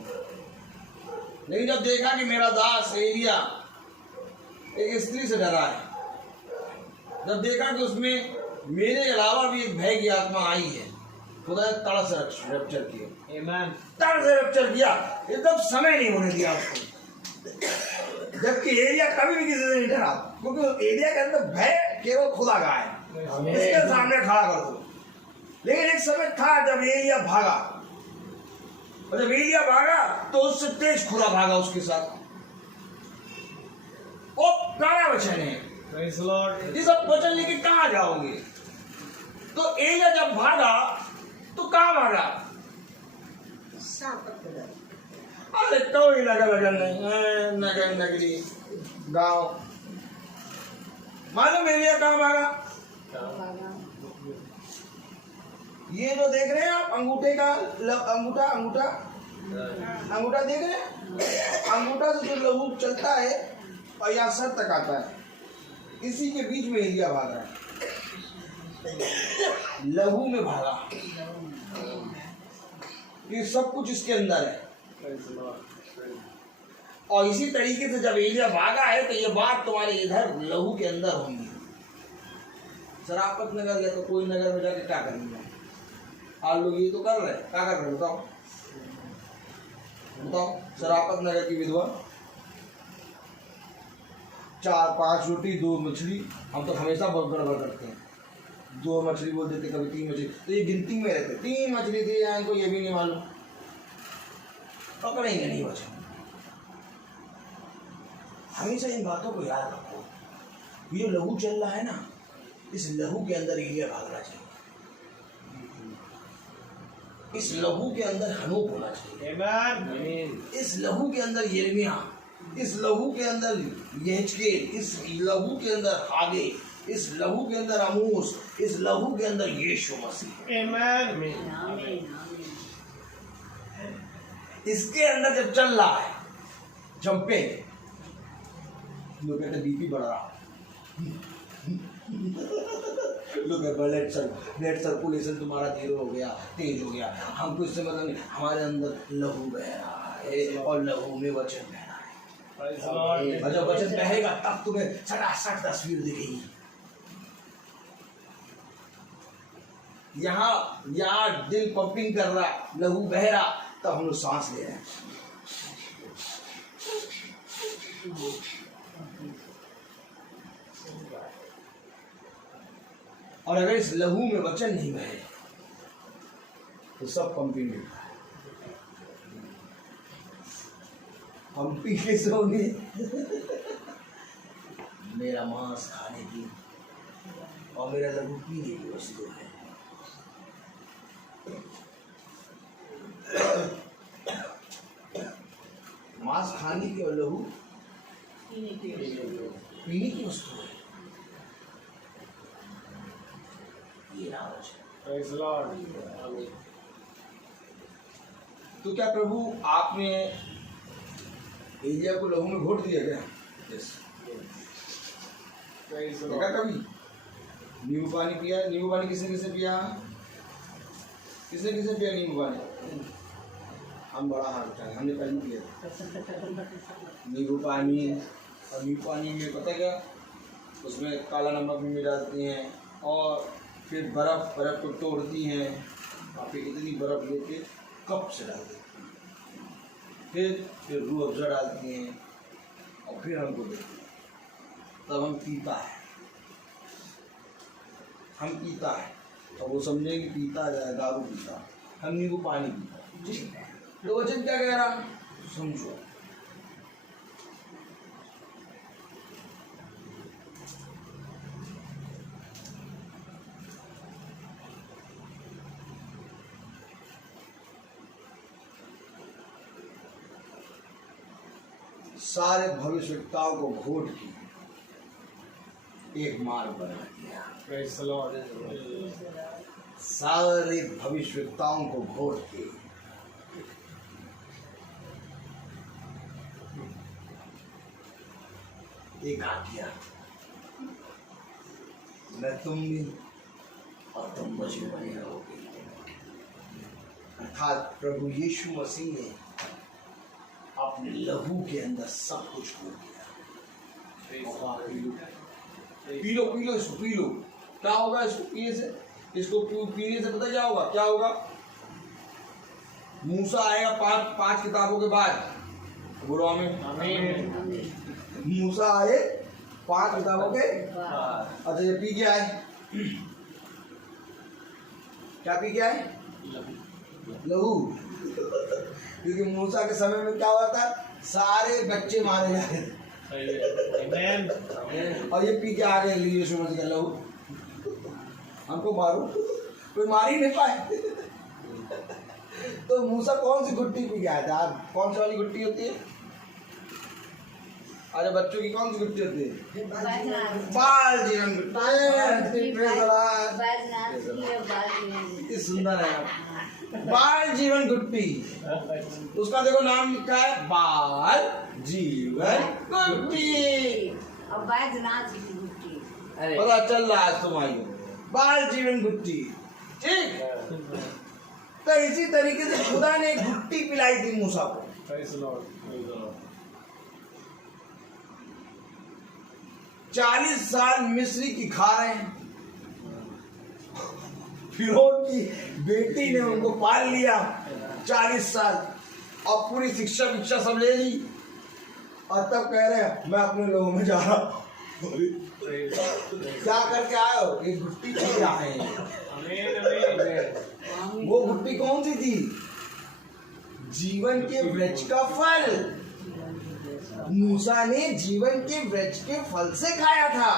लेकिन जब देखा कि मेरा दास एलिया एक स्त्री से डरा है, जब देखा कि उसमें मेरे अलावा भी एक भय की आत्मा आई है, खुदा ने तड़ से रप्चर किया, तड़ से रप्चर किया, एकदम समय नहीं होने दिया उसको। जबकि एलिया कभी भी किसी से नहीं डरा, क्योंकि एलिया के अंदर भय केवल खुदा का है, इसके सामने खड़ा कर दो। लेकिन एक समय था जब एलिया भागा, और जब एलिया भागा तो उससे तेज खुदा भागा उसके साथ। वो प्यारा वचन है, ये सब वचन लेके कहाँ जाओगे? तो एलिया जब भागा तो कहाँ भागा? सापत बदल। अरे कोई नगर लगन नहीं है, नगर नगरी गांव। मालूम एरिया कहाँ भागा? ये जो देख रहे हैं आप अंगूठे का अंगूठा अंगूठा अंगूठा देख रहे हैं? अंगूठा से जो लहू चलता है और यहाँ सर तक आता है, इसी के बीच में एरिया भाग रहा है, लहू में भागा। ये सब कुछ इसके अंदर है। और इसी तरीके से जब एलिया भागा है तो ये बात तुम्हारे इधर लहू के अंदर होंगी। शराफत नगर या तो कोई नगर में जाके क्या करेंगे? आप लोग ये तो कर रहे हैं, क्या कर रहे हैं बताओ बताओ। शराफत नगर की विधवा 4-5 रोटी 2 मछली, हम तो हमेशा बहुत गड़बड़ करते हैं। 2 मछली बोल देते, कभी 3 मछली, तो ये गिनती में रहते 3 मछली थी या इनको ये भी नहीं मालूम, पकड़ेंगे नहीं बचे। हमेशा इन बातों को याद रखो। ये लहू चल रहा है ना, इस लहू के अंदर एलिया भागना चाहिए, इस लहू के अंदर हनोक होना चाहिए, इस लहू के अंदर यिर्मयाह, इस लहू के अंदर यहेजकेल, इस लहू के अंदर हागे, इस लहू के अंदर आमोस, इस लहू के अंदर यीशु मसीह। इसके अंदर जब चल रहा है जंपे, लोग कहते बीपी बढ़ रहा, लोग ब्लड सर्कुलेशन तुम्हारा धीरे हो गया, तेज हो गया। हमको इससे मतलब नहीं, हमारे अंदर लहू बह रहा है और लहू में वचन बह रहा है। और जब वचन बहेगा तब तुम्हें सटासट तस्वीर दिखेगी। यहाँ दिल पंपिंग कर रहा, लहू बह रहा, तब हम लोग सांस ले रहे हैं। और अगर इस लहू में वचन नहीं बहे तो सब पंपिंग होता है। पंपिंग के सोने मेरा मांस खाने की और मेरा लहू पीने की वस्तु है। मांस खाने की और लहू पीने की वस्तु है। ये तो क्या प्रभु आपने एलिया को लहू में घोट दिया क्या? देखा कभी नींबू पानी पिया? नींबू पानी किसने किसने पिया? किसने किसने पिया नींबू पानी? हम बड़ा हाल उठाए, हमने पहले पिया नींबू पानी। और नींबू पानी में पता क्या, उसमें काला नमक भी मिलाती हैं और फिर बर्फ़ को तोड़ती हैं, और फिर इतनी बर्फ़ लेके कप से डालती हैं, फिर रूह अफ़ज़ा डालती हैं और फिर हमको देती हैं, तब हम पीता है, हम पीता है। और वो समझेंगे कि पीता है दारू पीता, हम नींबू पानी पीता। तो वचन क्या कह रहा समझो। सारे भविष्यवक्ताओं को घोट के एक मार्ग बना दिया। सारे भविष्यवक्ताओं को घोट के एक आज्ञा, मैं तुम भी और तुम मुझे बने रहोगे। अर्थात प्रभु यीशु मसीह ने अपने लहू के अंदर सब कुछ खो दिया। पी लो पी लो इसको, पी लो। क्या होगा इसको पीने से? इसको पीने से पता क्या होगा? क्या होगा? मूसा आएगा 5 किताबों के बाद। बोलो आमीन। मूसा आए 5 किताबों के। अच्छा ये पी के आए, क्या पी के आए? लहू। क्योंकि मूसा के समय में क्या हुआ था? सारे बच्चे मारे जा रहे थे और ये पी के आ गए यीशु मसीह का लहू। हमको मारो, कोई मार ही नहीं पाए। तो मूसा कौन सी गुट्टी पी गया था? आप कौन सी वाली गुट्टी होती है? अरे बच्चों की कौन सी गुट्टी होती है? बाल जीवन गुट्टी। कितनी सुंदर है आप। बाल जीवन गुट्टी, उसका देखो नाम लिखा है बाल जीवन गुट्टी। पता चल रहा है तुम्हारी बाल जीवन गुट्टी, ठीक। तो इसी तरीके से खुदा ने एक गुट्टी पिलाई थी मूसा को। Praise the Lord. Praise the Lord. 40 साल मिस्री की खा रहे हैं। फिरौन की बेटी ने उनको पाल लिया 40 साल और पूरी शिक्षा विक्षा सब ले ली, और तब कह रहे हैं मैं अपने लोगों में जा रहा हूं। क्या करके आए हो? एक गुट्टी पी रहे हैं। Amen, amen. वो गुट्टी कौन सी थी? जीवन के वृक्ष का फल। मूसा ने जीवन के वृक्ष के फल से खाया था,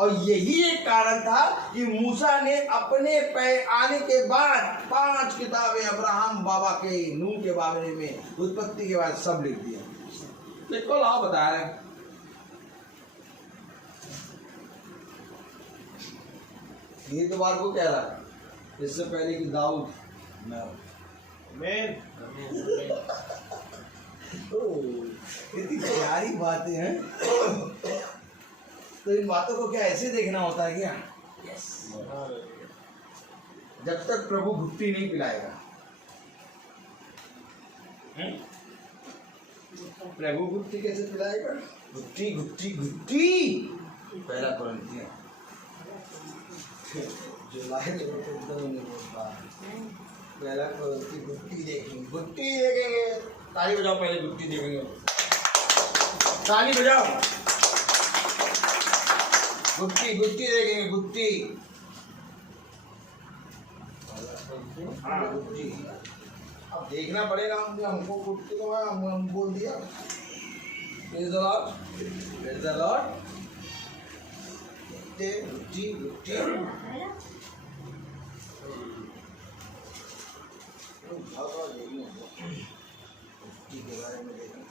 और यही एक कारण था कि मूसा ने अपने पे आने के बाद 5 किताबें अब्राहम बाबा के, नूह के बारे में, उत्पत्ति के बाद सब लिख दिया। देखो लाओ बता रहे हैं। ये तो बात को कह रहा है इससे पहले कि दाऊद Amen. इतनी प्यारी बातें हैं। तो इन बातों को क्या ऐसे देखना होता है क्या? जब तक प्रभु गुट्टी नहीं पिलाएगा, प्रभु गुट्टी कैसे पिलाएगा? गुट्टी गुट्टी गुट्टी। पहला कुरिन्थियों जुलाई पहला कुरिन्थियों गुट्टी देखेंगे, गुट्टी देखेंगे। ताली बजाओ, पहले गुट्टी देखेंगे। ताली बजाओ। गुट्टी गुट्टी देखेंगे, गुट्टी। हाँ गुट्टी। अब देखना पड़ेगा हमको। गुट्टी को हम बोल दिया। Praise the Lord. Praise the Lord. गुट्टी गुट्टी गुट्टी के बारे में देखना।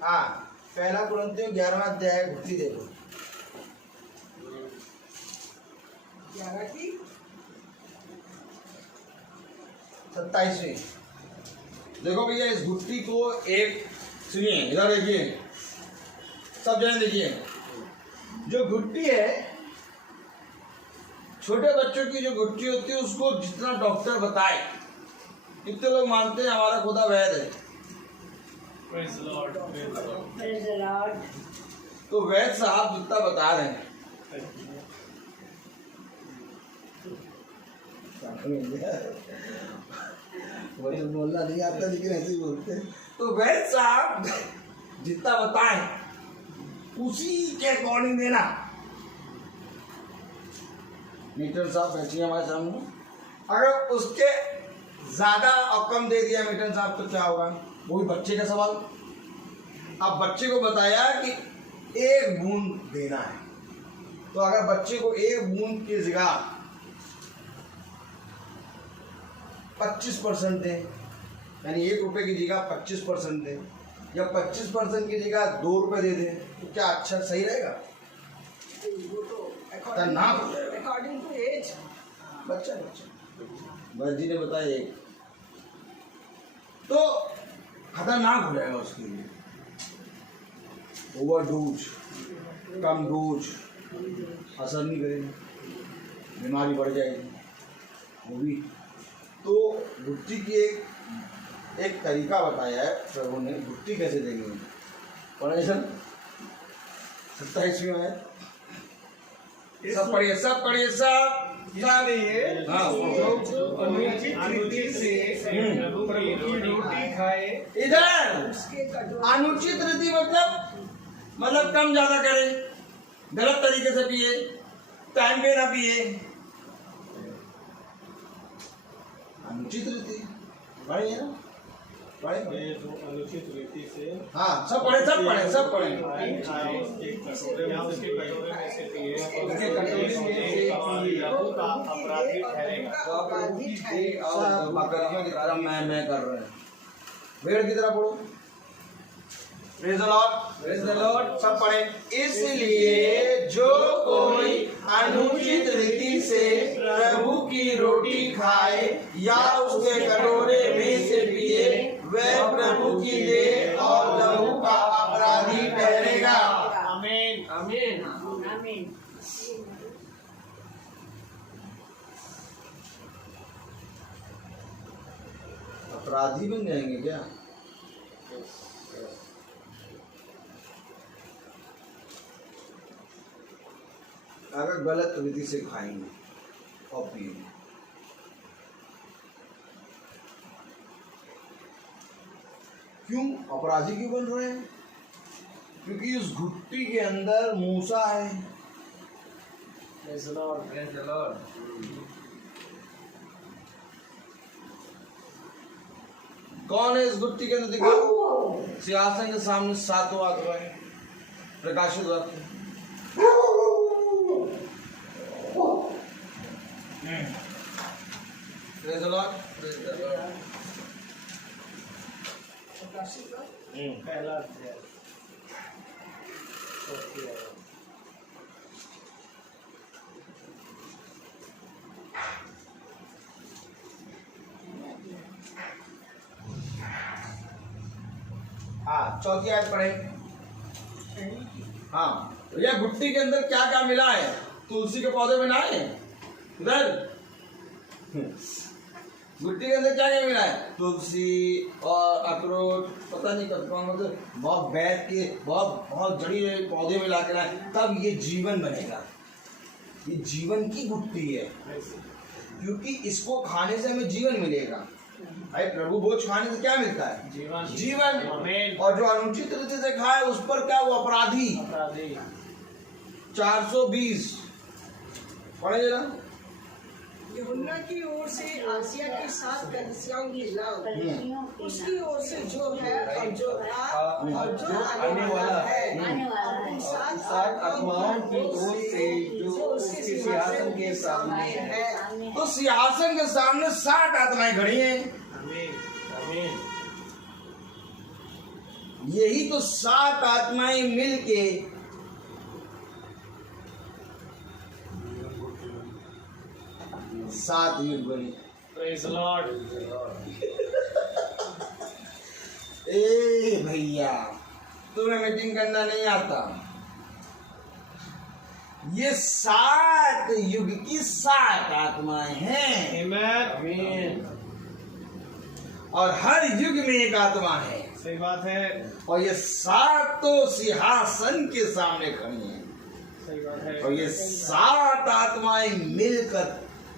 हाँ, पहला कुरिन्थियों 11वां अध्याय गुट्टी देखो। 27वीं देखो भैया। इस गुट्टी को एक सुनिए, इधर देखिए, सब जने देखिए। जो गुट्टी है, छोटे बच्चों की जो गुट्टी होती है, उसको जितना डॉक्टर बताए, कितने लोग मानते हैं हमारा खुदा वैद्य है। Praise the Lord. Praise the Lord. Praise the Lord. तो वैद्य साहब जितना बता रहे हैं, वही बोलना नहीं आता लेकिन ऐसे ही बोलते हैं। तो वैद्य साहब जितना बताएं उसी के अकॉर्डिंग देना। मीटर साहब बैठिए हमारे सामने। अगर उसके ज्यादा और कम दे दिया मीटर साहब तो क्या होगा? वो भी बच्चे का सवाल। अब बच्चे को बताया कि 1 बूंद देना है, तो अगर बच्चे को 1 बूंद की जगह 25% दें, यानी 1 रुपए की जगह 25% दें, या 25% की जगह 2 रुपए दे दें, तो क्या अच्छा सही रहेगा? According to age. बच्चा बस जी ने बताया एक, तो खतरनाक हो जाएगा उसके लिए। ओवर डोज, कम डोज असर नहीं करेगी, बीमारी बढ़ जाएगी वो भी। तो गुट्टी की एक तरीका बताया है प्रभु ने। गुट्टी कैसे देंगे? परमेश्वर 27वीं है। सब पढ़िए, सब पढ़िए, सब। हाँ, अनुचित रीति से प्रभु की रोटी खाए। इधर अनुचित रीति मतलब कम ज्यादा करे, गलत तरीके से पिए, टाइम पे ना पिए, अनुचित रीति पढ़े ना, पढ़े ये जो अनुचित रीति से हाँ सब पढ़े सब पढ़े सब पढ़े। एक कटोरे में उसके कटोरे में से पिए उसके कटोरे में से प्रभु का अपराधी ठहरेगा। तो प्रभु की देह और बकरियों की तरह मैं कर रहे हैं, भेड़ की तरह पढ़ो। Praise the Lord, praise the Lord, सब पढ़े। इसलिए जो कोई अनुचित रीति से प्रभु की रोटी खाए या उसके कटोरे में से पिए, वह प्रभु की देह और लहू का अपराधी ठहरेगा। आमीन आमीन। आमीन। अपराधी बन जाएंगे क्या? अगर गलत रीति से खाएंगे और पिएंगे। क्यों अपराधी क्यों बन रहे हैं? क्योंकि उस घुट्टी के अंदर मूसा है। Praise the Lord, praise the Lord। कौन है इस घुट्टी के अंदर? दिखाओ। सिंहासन के सामने सातों आत्माएं प्रकाशित होती हैं। Praise the Lord, praise the Lord। पहला अध्याय। हाँ, चौथी आयत पढ़े। हाँ, तो यह घुट्टी के अंदर क्या क्या मिला है? तुलसी के पौधे में ना है इधर। घुट्टी के अंदर क्या क्या मिला है? तुलसी और अखरोट, पता नहीं कौन मतलब बहुत बैठ के बहुत जड़ी पौधे मिला के लाए, तब ये जीवन बनेगा। ये जीवन की घुट्टी है, क्योंकि इसको खाने से हमें जीवन मिलेगा। भाई प्रभु भोज खाने से क्या मिलता है? जीवन। और जो अनुचित रीति से खाए उस पर क्या? वो अपराधी। 420 पढ़े जरा। यूहन्ना की ओर से आसिया की 7 कलीसियाओं की नाम, उसकी ओर से जो है और जो था और जो आने वाला है, और उन 7 आत्माओं की ओर से जो उसके सिंहासन के सामने है। तो सिंहासन के सामने 7 आत्माएं खड़ी हैं। आमीन आमीन। यही तो 7 आत्माएं मिलके सात युग बनी। Praise the Lord। ए भैया, तुम्हें मीटिंग करना नहीं आता। ये 7 युग की 7 आत्माएं हैं। आमीन। और हर युग में एक आत्मा है। सही बात है। और ये 7 तो सिंहासन के सामने खड़ी हैं। सही बात है। और ये 7 आत्माएं मिलकर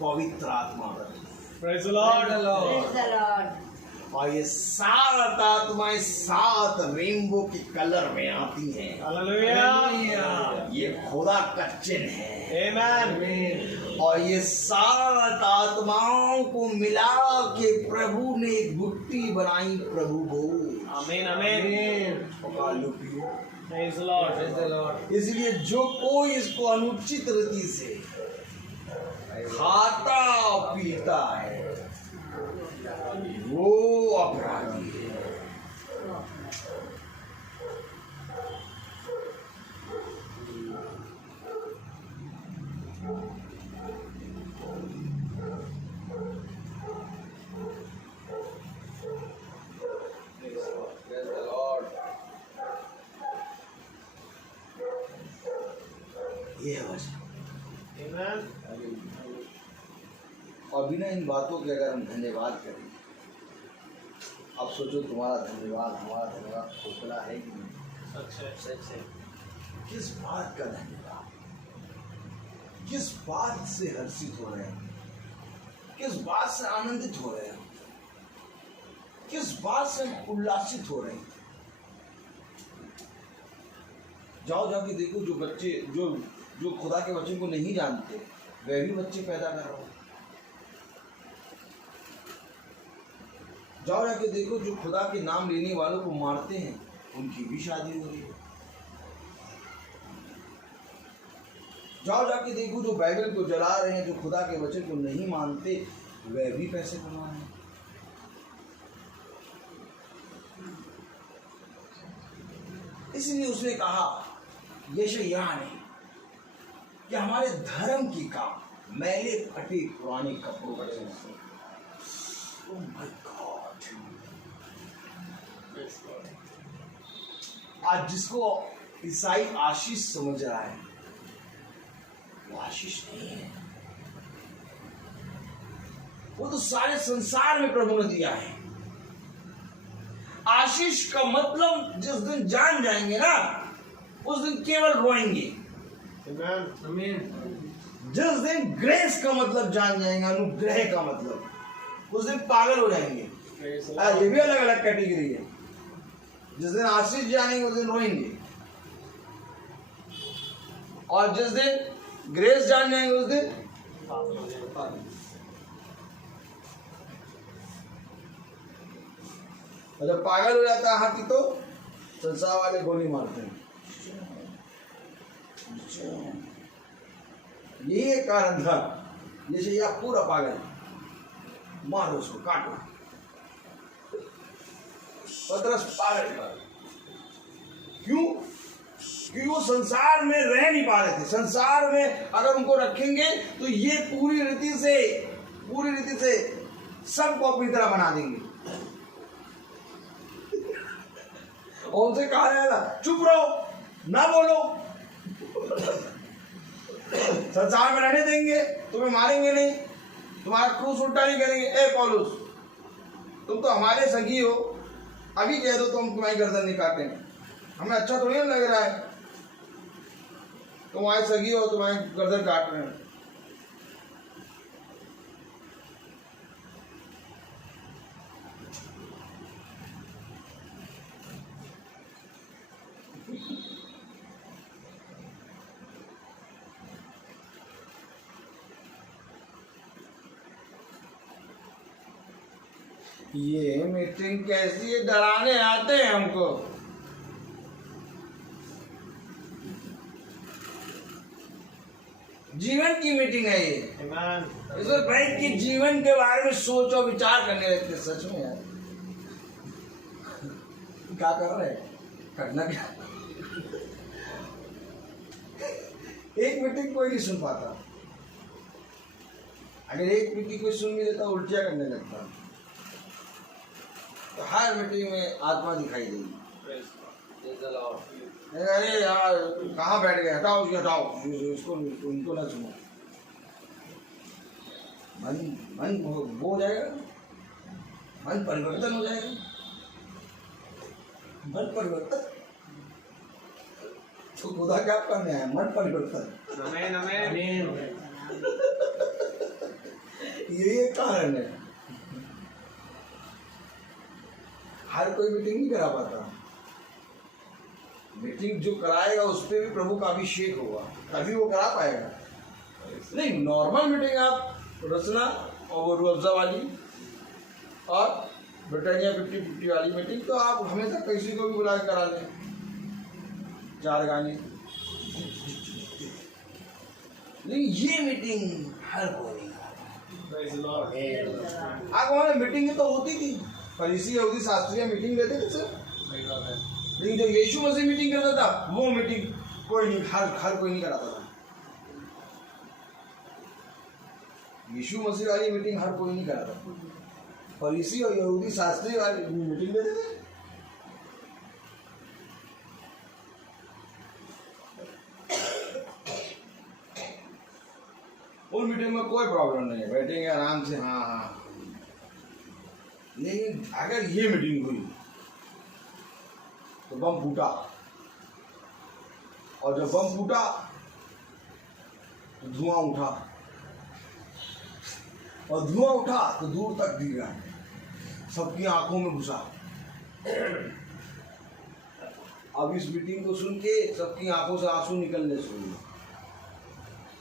पवित्र आत्मा बनी। Praise the Lord। Praise the Lord। और ये 7 आत्माएं 7 रेनबो के कलर में आती हैं। Hallelujah। ये खुदा का चिन्ह है। Amen। और ये 7 आत्माओं को मिला के प्रभु ने एक घुट्टी बनाई, प्रभु भोज। आमीन आमीन। और लो पियो। Praise the Lord। Praise the Lord। इसलिए जो कोई इसको अनुचित रीति से खाता पीता है वो अपराधी है। ये है वजह। Amen। और बिना इन बातों के अगर हम धन्यवाद करें, अब सोचो तुम्हारा धन्यवाद हमारा धन्यवाद खोखला है कि नहीं? सच है। किस बात का धन्यवाद? किस बात से हर्षित हो रहे हैं? किस बात से आनंदित हो रहे हैं? किस बात से हम उल्लासित हो रहे हैं? जाओ जाके देखो, जो बच्चे जो खुदा के वचन को नहीं जानते, वे भी बच्चे पैदा कर रहे हो। जाओ जाके देखो, जो खुदा के नाम लेने वालों को मारते हैं उनकी भी शादी हो रही है। जाओ जाके देखो, जो बाइबल को जला रहे हैं, जो खुदा के वचन को नहीं मानते, वह भी पैसे कमा रहे हैं। इसलिए उसने कहा यशायाह ने कि हमारे धर्म की काम मैले फटे पुराने कपड़ों का जैसे। Oh my God! आज जिसको ईसाई आशीष समझ रहा है, वो आशीष नहीं है। वो तो सारे संसार में प्रभु ने दिया है। आशीष का मतलब जिस दिन जान जाएंगे ना, उस दिन केवल रोएंगे। जिस दिन ग्रेस का मतलब जान जाएंगे, अनुग्रह का मतलब, उस दिन पागल हो जाएंगे। ये भी अलग अलग कैटेगरी है। जिस दिन आशीष जानेंगे उस दिन रोएंगे, और जिस दिन ग्रेस जान जाएंगे उस दिन पागल। जब पागल हो जाता है हाथी तो संसार वाले गोली मारते हैं। यही एक कारण था, जैसे यह पूरा पागल, मारो उसको, काटो। पतरस पागल कर, क्यों? क्योंकि वो संसार में रह नहीं पा रहे थे। संसार में अगर उनको रखेंगे तो ये पूरी रीति से सबको अपनी तरह बना देंगे। और उनसे कहा जाएगा चुप रहो, ना बोलो, संसार में रहने देंगे, तुम्हें मारेंगे नहीं, तुम्हारा क्रूस उल्टा नहीं करेंगे। ए पौलुस, तुम तो हमारे सगी हो, अभी कह दो तो हम तुम्हारी गर्दन नहीं काटेंगे। हमें अच्छा थोड़ी ना लग रहा है, तुम्हारे सगी हो, तुम्हारी गर्दन काट रहे हैं। ये मीटिंग कैसी है, डराने आते हैं हमको। जीवन की मीटिंग है ये। इसमें बैठ के जीवन के बारे में सोच और विचार करने लगते। सच में यार, क्या कर रहे हैं, करना क्या। एक मीटिंग कोई नहीं सुन पाता, अगर एक मीटिंग कोई सुन भी लेता उल्टिया करने लगता। तो हर मीटिंग में आत्मा दिखाई देगी। अरे यार कहाँ बैठ गए, हटाओ हटाओ इसको, उनको ना सुनो। मन वो हो जाएगा, मन परिवर्तन हो जाएगा। मन परिवर्तन तो खुदा क्या करने आया, मन परिवर्तन। आमीन आमीन। यही एक कारण है। हर कोई मीटिंग नहीं करा पाता। मीटिंग जो कराएगा उस पर भी प्रभु का अभिषेक होगा, तभी वो करा पाएगा। नहीं, नॉर्मल मीटिंग आप रचना और वो रूह अफ़ज़ा वाली और ब्रिटानिया 50-50 वाली मीटिंग तो आप हमेशा किसी को भी बुला के करा लें, 4 गाने। लेकिन ये मीटिंग हर कोई आप मीटिंग तो होती थी, फरीसी यहूदी शास्त्रीय मीटिंग लेते थे सर। लेकिन जब यीशु मसीह मीटिंग करता था, वो मीटिंग कोई नहीं, हर कोई नहीं कराता था। यीशु मसीह वाली मीटिंग हर कोई नहीं कराता। फरीसी और यहूदी शास्त्री वाली मीटिंग लेते थे। उन मीटिंग में कोई प्रॉब्लम नहीं है, बैठेंगे आराम से, हाँ हाँ। लेकिन अगर ये मीटिंग हुई तो बम फूटा, और जब बम फूटा तो धुआं उठा, और धुआं उठा तो दूर तक गिरा, सबकी आंखों में घुसा। अब इस मीटिंग को सुन के सबकी आंखों से आंसू निकलने शुरू हुए,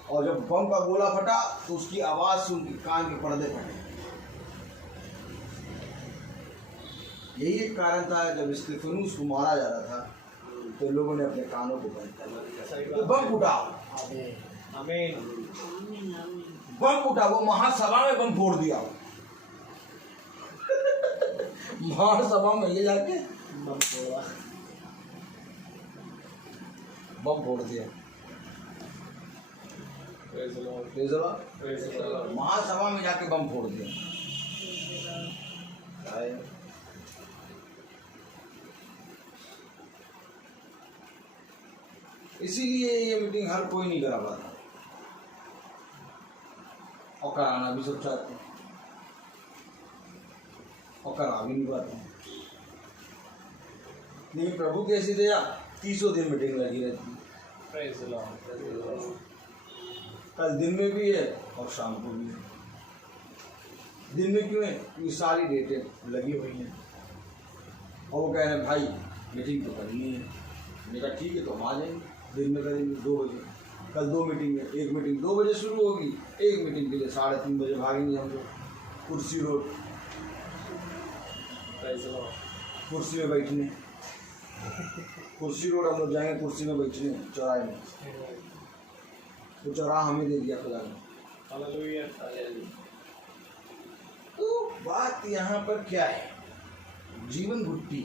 और जब बम का गोला फटा तो उसकी आवाज सुन के कान के पर्दे फटे। यही एक कारण था जब स्तिफनुस को मारा जा रहा था तो लोगों ने अपने कानों को बंद कर दिया। तो बम फूटा, आमीन। बम फूटा, वो महासभा में बम फोड़ दिया। महासभा में ले जाके बम फोड़ दिया। Praise the Lord. Praise the Lord. Praise the Lord. महासभा में जाके बम फोड़ दिया। इसीलिए ये मीटिंग हर कोई नहीं करा पाता और कराना भी सब चाहते हैं और करा भी नहीं पाते। लेकिन प्रभु की ऐसी दया 30 दिन मीटिंग लगी रहती है। Praise the Lord. Praise the Lord. कल दिन में भी है और शाम को भी है। दिन में क्यों है? क्योंकि सारी डेटें लगी हुई हैं और वो कह रहे हैं भाई मीटिंग तो करनी है। मैंने कहा ठीक है तो हम आ जाएंगे, दिन में करेंगे 2 बजे। कल 2 मीटिंग है, एक मीटिंग 2 बजे शुरू होगी, एक मीटिंग के लिए 3:30 बजे भागेंगे हम लोग कुर्सी रोड, Praise the Lord. कुर्सी में बैठने। कुर्सी रोड हम लोग जाएंगे कुर्सी में बैठने चौराहे में। तो चौराहा हमें दे दिया खुदा ने। Hallelujah. Hallelujah. तो बात यहाँ पर क्या है? जीवन घुट्टी।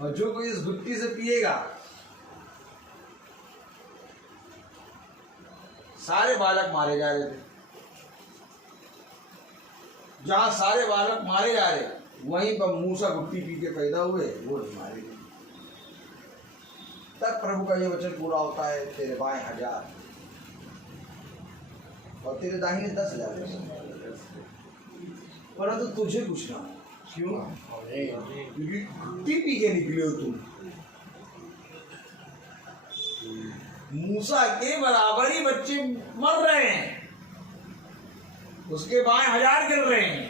और जो कोई इस घुट्टी से पिएगा सारे बालक मारे जा रहे थे। जहां सारे बालक मारे जा रहे वहीं पर मूसा घुट्टी पी के पैदा हुए, वो नहीं मारे गए। तब प्रभु का ये वचन पूरा होता है, तेरे बाएं 1000 और तेरे दाहिने 10,000, परंतु तुझे कुछ ना हो। क्यों? क्योंकि घुट्टी पी के निकले हो तुम। मूसा के बराबर ही बच्चे मर रहे हैं, उसके बाएं 1000 गिर रहे हैं,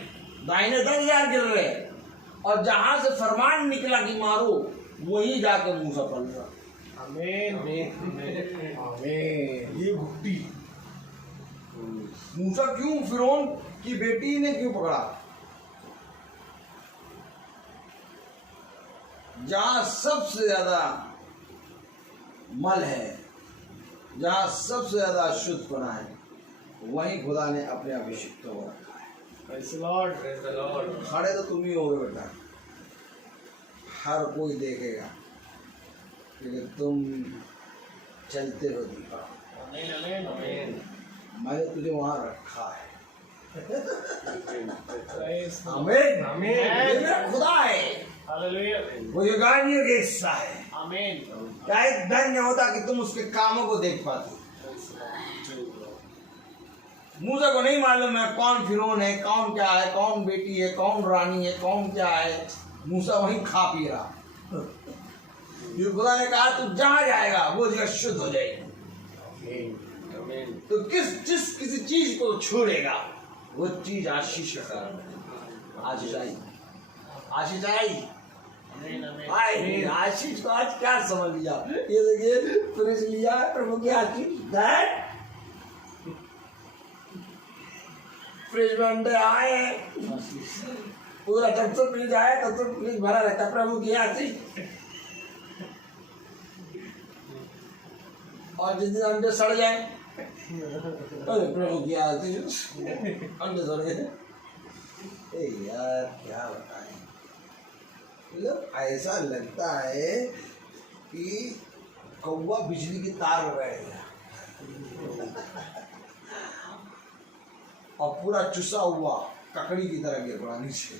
दाहिने 10,000 गिर रहे हैं, और जहां से फरमान निकला कि मारो वहीं जाकर मूसा पल रहा। Amen. Amen. आमीन। ये घुट्टी मूसा क्यों फिरौन की बेटी ने क्यों पकड़ा? जहां सबसे ज्यादा मल है, जहां सबसे ज्यादा अशुद्धपना है, वहीं खुदा ने अपने अभिषिक्त को रखा है। Praise the Lord. Praise the Lord. खड़े तो तुम ही होगे बेटा, हर कोई देखेगा क्योंकि तुम चलते हो दीपा। Amen. Amen. Amen. मैंने तुझे वहां रखा है। Praise the Lord. आमीन। आमीन। ये मेरा खुदा है, Hallelujah. वो युगानियों के हिस्सा है। Amen. क्या एक धन्य होता कि तुम उसके कामों को देख पाते। Praise the Lord. Praise the Lord. मूसा को नहीं मालूम है कौन फिरौन है, कौन क्या है, कौन बेटी है, कौन रानी है, कौन क्या है। मूसा वहीं खा पी रहा। ये खुदा ने कहा तू जहां जाएगा वो जगह शुद्ध हो जाएगी। Amen. तो किसी चीज को छोड़ेगा वो चीज आशीष का आशीष आई, आशीष आई। Amen. Amen. आए आशीष को आज क्या समझ लिया? ये देखिए फ्रिज लिया प्रभु की आशीष, दैट फ्रिज में अंडे आए, पूरा जब तक फ्रिज आए तब तक फ्रिज भरा रहता प्रभु की आशीष। और जिस दिन अंडे सड़ जाए, अरे प्रभु की आशीष, अंडे सड़ गए। यार क्या बताएं, मतलब ऐसा लगता है कि कौवा बिजली की तार में बैठ गया और पूरा चुसा हुआ ककड़ी की तरह गिर पड़ा नीचे,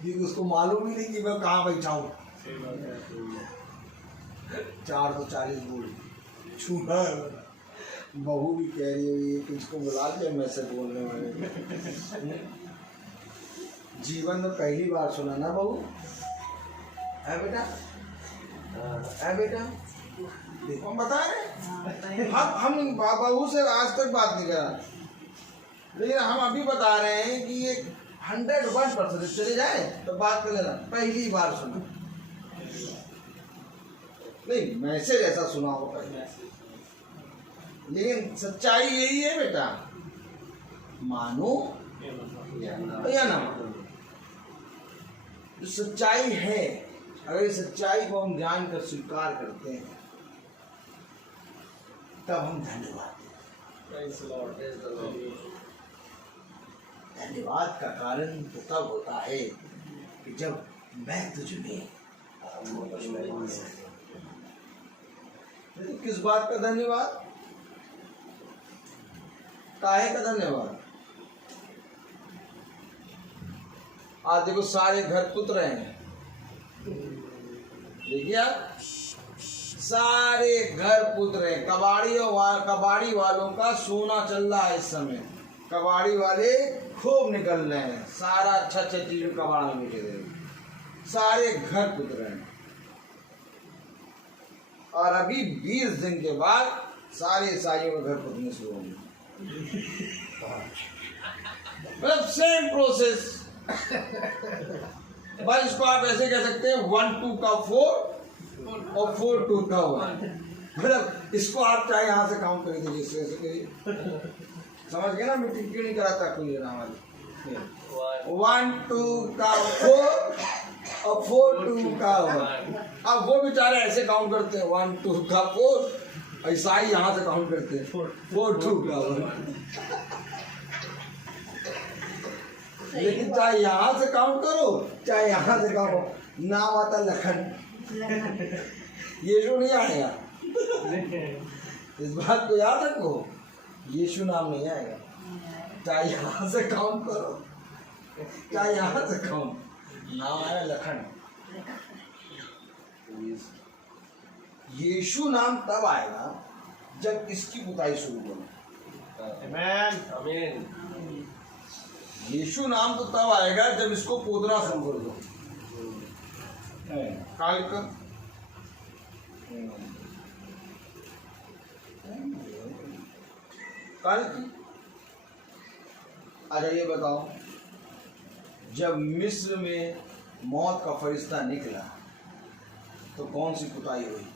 क्योंकि उसको मालूम ही नहीं कि मैं कहाँ बैठा हूँ। 440 बोली छूना है। बहू भी कह रही हुई किसको बुला लिया मैसेज बोलने वाले। जीवन में पहली बार सुना ना बहू? है बेटा? है बेटा? देखो हम बता रहे, हम बहू से आज तक बात नहीं करा, लेकिन हम अभी बता रहे हैं कि ये 101% चले जाए तो बात कर लेना। पहली बार सुना नहीं, मैसेज ऐसा सुना हो पहले, लेकिन सच्चाई यही है बेटा। मानो या ना मानो। जो सच्चाई है, अगर इस सच्चाई को हम जानकर स्वीकार करते हैं तब हम धन्यवाद देते Praise the Lord. Praise the Lord. हैं। धन्यवाद का कारण तो तब होता है कि जब मैं तुझ में किस बात का धन्यवाद, काहे का धन्यवाद। आज देखो सारे घर पुत रहे हैं, देखिए आप सारे घर पुत रहे हैं। कबाड़ी वालों का सोना चल रहा है इस समय। कबाड़ी वाले खूब निकल रहे हैं, सारा अच्छा चीज कबाड़ में बिके रहे, सारे घर पुत रहे हैं। और अभी 20 दिन के बाद सारे ईसाइयों के घर पुतने शुरू होंगे। मतलब सेम प्रोसेस। बस इसको आप ऐसे कह सकते हैं 1 2 का 4 और 4 2 का 1। मतलब इसको आप चाहे यहाँ से काउंट कर दीजिए, ऐसे करिए, समझ गए ना। मीटिंग क्यों नहीं कराता कोई ना हमारी। 1 2 का 4 और 4 2 का 1। अब वो बेचारे ऐसे काउंट करते हैं 1 2 का 4, ऐसा ही यहाँ से काउंट करते हैं 4 2 का 1। लेकिन चाहे यहाँ से काउंट करो चाहे यहाँ से काउंट, नाम आता लखन, यीशु नहीं आएगा। इस बात को याद रखो, यीशु नाम नहीं आएगा। चाहे यहाँ से काउंट करो चाहे यहाँ से काउंट, नाम आया लखन। यीशु नाम तब आएगा जब इसकी बुताई शुरू करो। Amen. Amen. यीशु नाम तो तब आएगा जब इसको पोतना शुरू कर दो। काल का काल की। अच्छा ये बताओ, जब मिस्र में मौत का फरिश्ता निकला तो कौन सी पुताई हुई?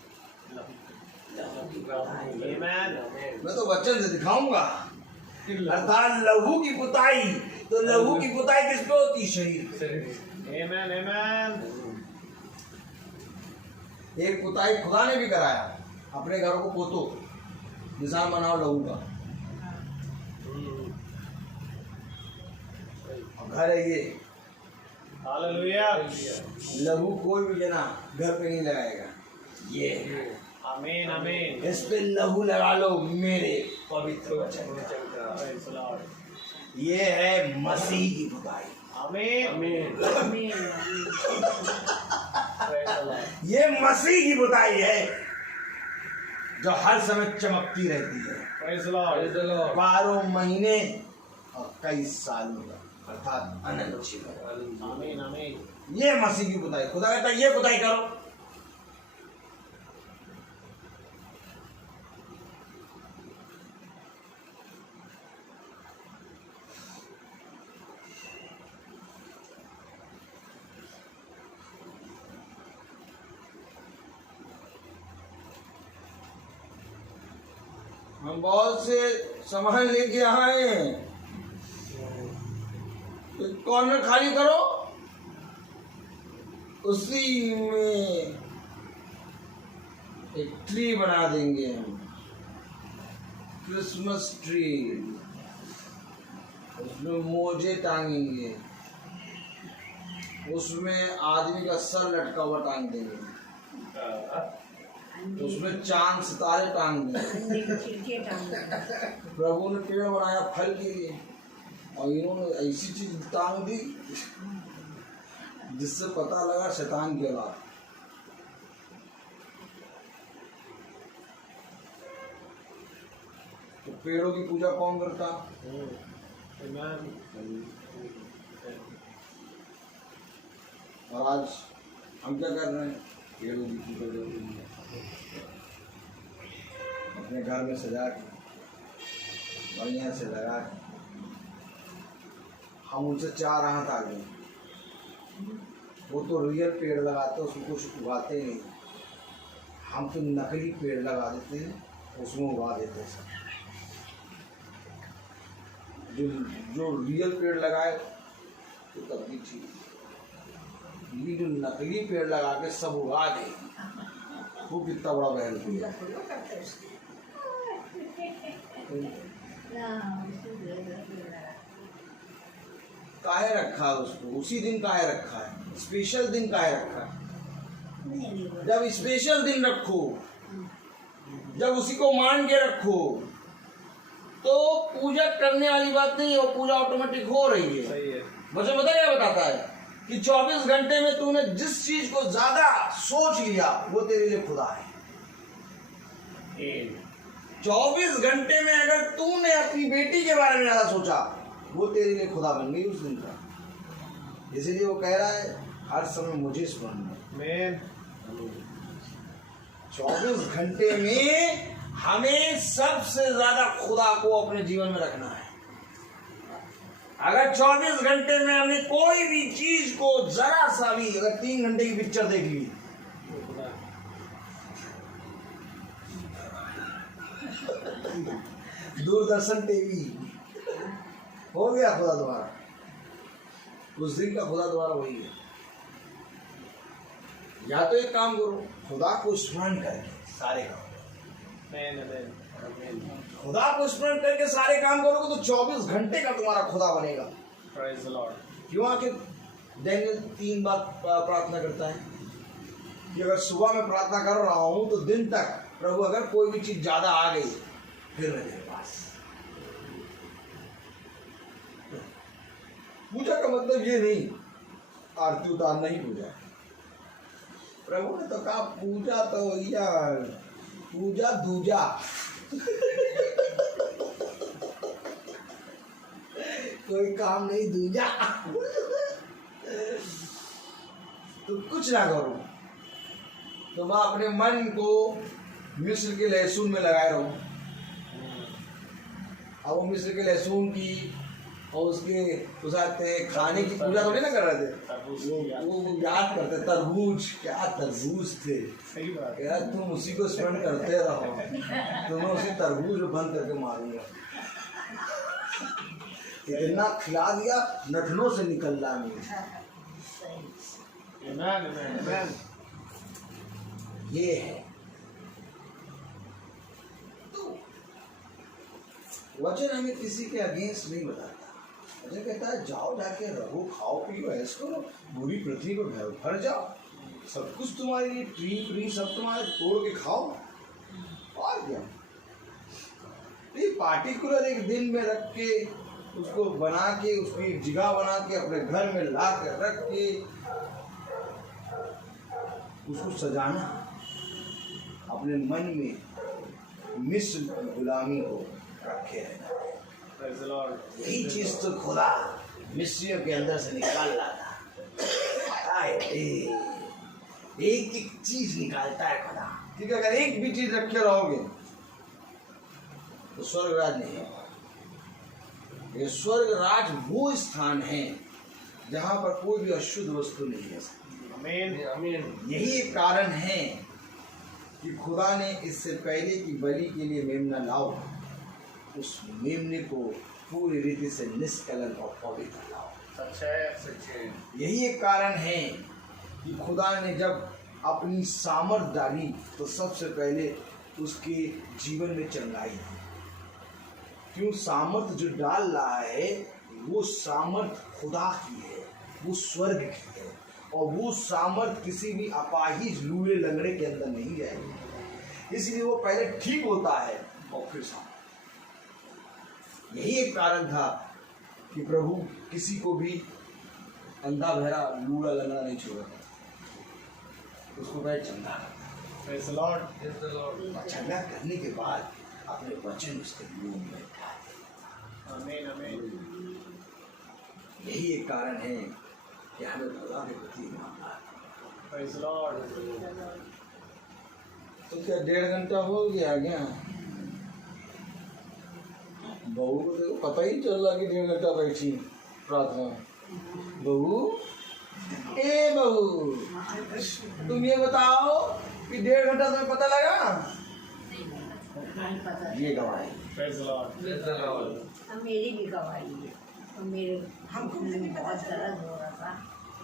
Amen. मैं तो वचन से दिखाऊंगा, अर्थात लहू की पुताई। तो लहू की पुताई किस पे होती? शरीर। Amen. Amen. एक पुताई खुदा ने भी कराया, अपने घरों को पोतो, निशान बनाओ लहू का। और घर है ये, Hallelujah. लहू कोई भी जना घर पे नहीं लगाएगा। ये Amen. Amen. इस पे लहू लगा लो मेरे पवित्र वचन का। Praise the Lord. ये है मसीह की पुताई। Amen. Amen. Praise the Lord. ये मसीह की बुताई है जो हर समय चमकती रहती है, Praise the Lord. Praise the Lord. 12 महीने और कई सालों तक, अर्थात अनंत जीवन। Amen. Amen. ये मसीह की बुताई। खुदा कहता है ये बुताई करो। हम बहुत से सामान लेके आए हैं, एक कॉर्नर खाली करो, उसी में एक ट्री बना देंगे हम, क्रिसमस ट्री। उसमें मोजे टांगेंगे, उसमें आदमी का सर लटका हुआ टांग देंगे, उसमें चांद सितारे टांग देंगे। प्रभु ने पेड़ बनाया फल के लिए, और इन्होंने ऐसी चीज टांग दी जिससे पता लगा शैतान की औलाद। तो पेड़ों की पूजा कौन करता? Amen. और आज हम क्या कर रहे हैं? पेड़ों की पूजा कर रहे हैं, अपने घर में सजा के बढ़िया से लगा के। हम उनसे 4 हाथ आगे, वो तो रियल पेड़ लगाते हैं, उसमें कुछ उगाते नहीं। हम तो नकली पेड़ लगा देते हैं, उसमें उगा देते हैं सब। जो रियल पेड़ लगाए तो तब भी ठीक, ये जो नकली पेड़ लगा के सब उगा दे वो कितना बड़ा बहल है। काहे रखा है उसको, उसी दिन काहे रखा है, स्पेशल दिन काहे रखा है। जब स्पेशल दिन रखो, जब उसी को मान के रखो तो पूजा करने वाली बात नहीं है, वो पूजा ऑटोमेटिक हो रही है। सही है। मुझे पता क्या बताता है कि 24 घंटे में तूने जिस चीज को ज्यादा सोच लिया वो तेरे लिए खुदा है। 24 घंटे में अगर तूने अपनी बेटी के बारे में ज्यादा सोचा वो तेरे लिए खुदा बन गई उस दिन का। इसीलिए वो कह रहा है हर समय मुझे स्मरण है। 24 घंटे में हमें सबसे ज्यादा खुदा को अपने जीवन में रखना है। अगर 24 घंटे में हमने कोई भी चीज को जरा सा भी, अगर 3 घंटे की पिक्चर देख ली, दूरदर्शन टीवी, हो गया खुदा तुम्हारा, उस दिन का खुदा तुम्हारा वही है। या तो एक काम करो, खुदा को स्मरण करके सारे काम, खुदा को स्मरण करके सारे काम करोगे तो 24 घंटे का तुम्हारा खुदा बनेगा। Praise the Lord। क्यों आके डैनियल 3 बार प्रार्थना करता है कि अगर सुबह में प्रार्थना कर रहा हूं तो दिन तक प्रभु अगर कोई भी चीज ज्यादा आ गई फिर मैं तेरे पास। पूजा का मतलब ये नहीं आरती उतारना ही पूजा है। प्रभु ने तो कहा पूजा तो यार पूजा दूजा कोई काम नहीं दूजा। तो कुछ ना करो, तो मैं अपने मन को मिस्र के लहसुन में लगाए रहूं। अब वो मिस्र के लहसुन की और उसके उसाते खाने की पूजा थोड़ी ना कर रहे थे, वो याद करते तरबूज, क्या तरबूज थे। सही बात। यार तुम उसी को स्मरण करते रहो, तुम्हें उसी तरबूज में बंद करके मारूंगा। इतना खिला दिया नखनों से निकल रहा है। ये है तो वचन हमें किसी के अगेंस्ट नहीं बताता। वचन कहता है जाओ जाके रहो, खाओ पियो, ऐश करो, पूरी पृथ्वी को भर जाओ, सब कुछ तुम्हारे लिए, ट्री सब तुम्हारे, तोड़ के खाओ। और क्या, ये पार्टिकुलर एक दिन में रख के उसको बना के, उसकी जगह बना के अपने घर में ला के रख के उसको सजाना, अपने मन में मिस्र की गुलामी को रखे रहना। Praise the Lord। यही चीज तो खुदा मिस्रियों के अंदर से निकाल रहा था। एक एक चीज निकालता है खुदा। ठीक है, अगर एक भी चीज रखे रहोगे तो स्वर्ग राज नहीं है। ये स्वर्ग राज वो स्थान है जहां पर कोई भी अशुद्ध वस्तु नहीं है। आमीन। यही एक कारण है कि खुदा ने इससे पहले की बलि के लिए मेमना लाओ, उस मेमने को पूरी रीति से निष्कलंक और पवित्र लाओ। सच्चे। यही एक कारण है कि खुदा ने जब अपनी सामर्थ डाली तो सबसे पहले उसके जीवन में चंगाई दी। क्यों, सामर्थ जो डाल रहा है वो सामर्थ खुदा की है, वो स्वर्ग की है, और वो सामर्थ किसी भी अपाहिज लूले लंगड़े के अंदर नहीं जाएगी। इसलिए वो पहले ठीक होता है और फिर सामर्थ। यही एक कारण था कि प्रभु किसी को भी अंधा बहरा लूला लंगड़ा नहीं छोड़ा, उसको पहले चंगा करता। Praise the Lord। और चंगा करने के बाद अपने वचन उसके मुंह में डाल देता। आमीन। यही एक कारण है कि हमें खुदा के प्रति ईमानदार। Praise the Lord। तो क्या 1.5 घंटा हो गया क्या? बहू को देखो पता ही चल रहा कि 1.5 घंटा बैठी प्रार्थना। बहू, ए बहू, तुम ये बताओ कि 1.5 घंटा तुम्हें पता लगा? ये गवाही। Praise the Lord। अब मेरी भी गवाही है, तो मेरे हमको घुटने में भी पता बहुत चला। दर्द हो रहा था।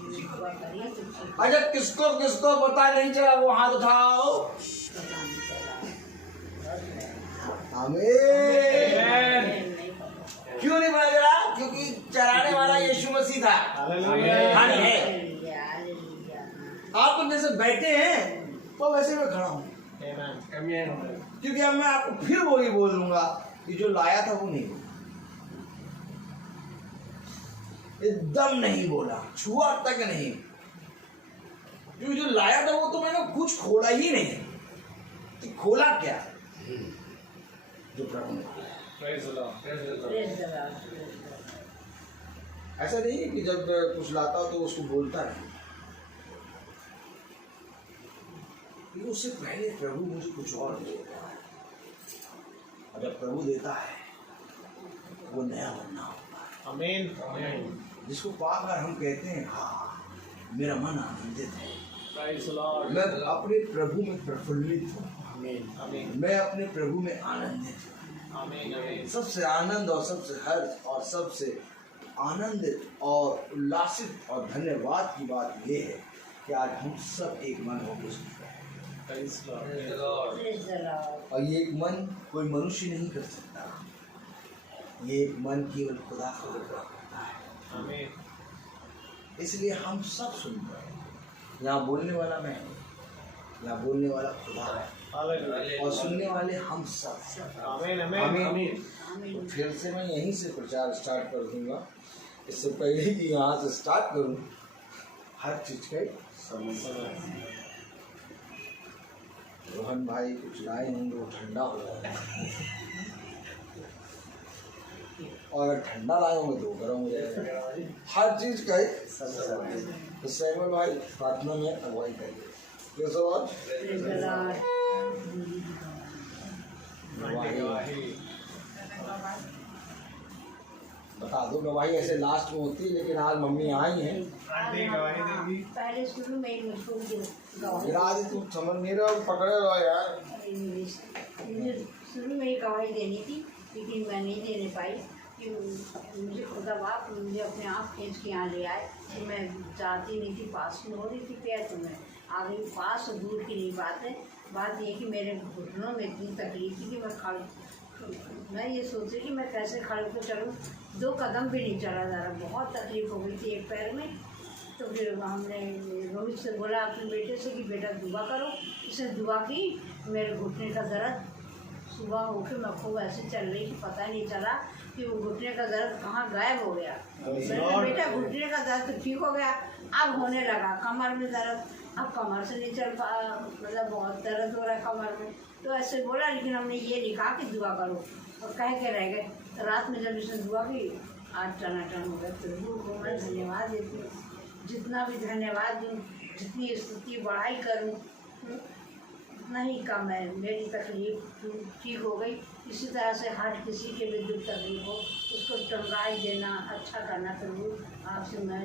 दुआ करिए तो ठीक अच्छा, किसको किसको पता नहीं चला वो हाथ उठाओ। पता नहीं चला। आमीन। नहीं पता। क्यों नहीं पता चला? क्योंकि चलाने वाला यीशु मसीह था। हालेलुया। हाँ, है। Hallelujah, hallelujah. आप जैसे बैठे हैं तो वैसे मैं खड़ा हूँ, आमीन। क्योंकि अब मैं आपको फिर वही बोल दूंगा कि जो लाया था वो नहीं बोला, एकदम नहीं बोला, छुआ तक नहीं, क्योंकि जो लाया था वो तो मैंने कुछ खोला ही नहीं। कि खोला क्या? जो प्रभु ने खोला। Praise the Lord. Praise the Lord, praise the Lord. ऐसा नहीं है कि जब कुछ लाता हो तो उसको बोलता नहीं, क्योंकि उससे पहले प्रभु मुझे कुछ और देता है, और जब प्रभु देता है वो नया बनना होता है, आमीन। जिसको पाकर हम कहते हैं हाँ मेरा मन आनंदित है, Praise the Lord. मैं अपने प्रभु में प्रफुल्लित हूँ, आमीन। मैं अपने प्रभु में आनंदित हूँ। आमीन। आमीन। सबसे आनंद और सबसे हर्ष और सबसे आनंदित और उल्लासित और धन्यवाद की बात यह है कि आज हम सब एक मन होकर सुन रहे हैं। Praise the Lord. Praise the Lord. और ये एक मन कोई मनुष्य नहीं कर सकता, ये एक मन केवल खुदा को करता है। आमीन। इसलिए हम सब सुन रहे हैं। यहाँ बोलने वाला मैं हूँ, यहाँ बोलने वाला खुदा है, हालेलुया। और सुनने वाले हम सब। आमीन। आमीन। आमीन। आमीन। आमीन। फिर से मैं यहीं से प्रचार स्टार्ट कर दूंगा, इससे पहले कि यहाँ से स्टार्ट करूँ हर चीज का एक समय। रोहन भाई कुछ लाए होंगे वो ठंडा हो जाएगा, और अगर ठंडा लाए होंगे तो गर्म हो जाएगा। हर चीज का एक समय। तो सैमुअल भाई प्रार्थना में अगुवाई करिए। कैसे बात? Praise the Lord. गवाही। बता दो, गवाही ऐसे लास्ट में होती है, लेकिन आज मम्मी आई हैं। आंटी गवाही देंगी। पहले शुरू में ही मुझको गवाही गिरा दी, तुम समझ नहीं रहे हो, पकड़े हो यार। मुझे शुरू में ही गवाही देनी थी, लेकिन मैं नहीं देने पाई कि मुझे खुदा बाप मुझे अपने आप खींच के यहाँ ले आए कि मैं चाहती नहीं थी, पास में हो रही थी पैर, तो मैं आ गई पास। और दूर की नहीं बात है, बात ये कि मेरे घुटनों में इतनी तकलीफ थी कि मैं ये सोच रही कि मैं कैसे खड़े होकर चलूँ, 2 कदम भी नहीं चला जा रहा, बहुत तकलीफ हो गई थी एक पैर में। तो फिर हमने रोहित से बोला अपने बेटे से कि बेटा दुआ करो, इसने दुआ की, मेरे घुटने का दर्द सुबह होकर मैं खूब ऐसे चल रही कि पता नहीं चला कि वो घुटने का दर्द कहाँ गायब हो गया। मैंने कहा, बेटा घुटने का दर्द तो ठीक हो गया, अब होने लगा कमर में दर्द, अब कमर से नहीं चल पा, मतलब बहुत दर्द हो रहा है कमर में। तो ऐसे बोला, लेकिन हमने ये नहीं कहा कि दुआ करो, और कह के रह गए। तो रात में जब इसने दुआ की, आज टनाटन हो गया। प्रभु को मैं धन्यवाद देती हूँ, जितना भी धन्यवाद दूँ, जितनी स्तुति बढ़ाई करूँ उतना ही कम है। मेरी तकलीफ ठीक हो गई। इसी तरह से हर किसी के भी दुख तकलीफ हो उसको चंगाई देना, अच्छा करना। प्रभु आपसे मैं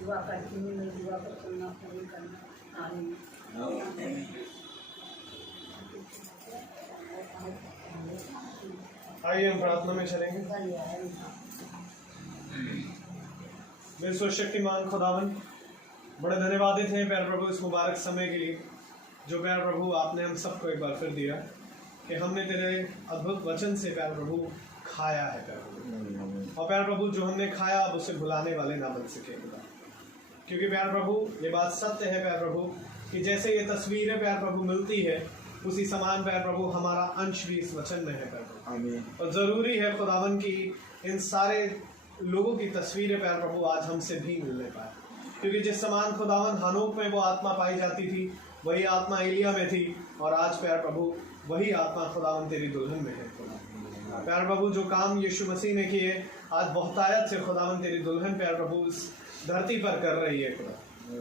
दुआ करती हूँ, मैं दुआ को सुनना पूरी करना। आमीन। आइए हम प्रार्थना में चलेंगे। मेरे सर्वशक्तिमान खुदावन, बड़े धन्यवादित हैं प्यारे प्रभु इस मुबारक समय के लिए जो प्यारे प्रभु आपने हम सबको एक बार फिर दिया कि हमने तेरे अद्भुत वचन से प्यारे प्रभु खाया है प्यारे प्रभु। और प्यारे प्रभु जो हमने खाया अब उसे भुलाने वाले ना बन सके, क्योंकि प्यारे प्रभु ये बात सत्य है प्यारे प्रभु कि जैसे ये तस्वीरें प्यारे प्रभु मिलती है उसी समान प्यारे प्रभु हमारा अंश भी इस वचन में है प्यारे प्रभु। आमीन। और ज़रूरी है खुदावन की इन सारे लोगों की तस्वीरें प्यारे प्रभु आज हमसे भी मिलने पाए, क्योंकि जिस समान खुदावन हनोक में वो आत्मा पाई जाती थी वही आत्मा एलिया में थी, और आज प्यारे प्रभु वही आत्मा खुदावन तेरी दुल्हन में है। खुदा प्यारे प्रभु जो काम यीशु मसीह ने किए आज बहुतायत से खुदावन तेरी दुल्हन प्यारे प्रभु इस धरती पर कर रही है खुदा।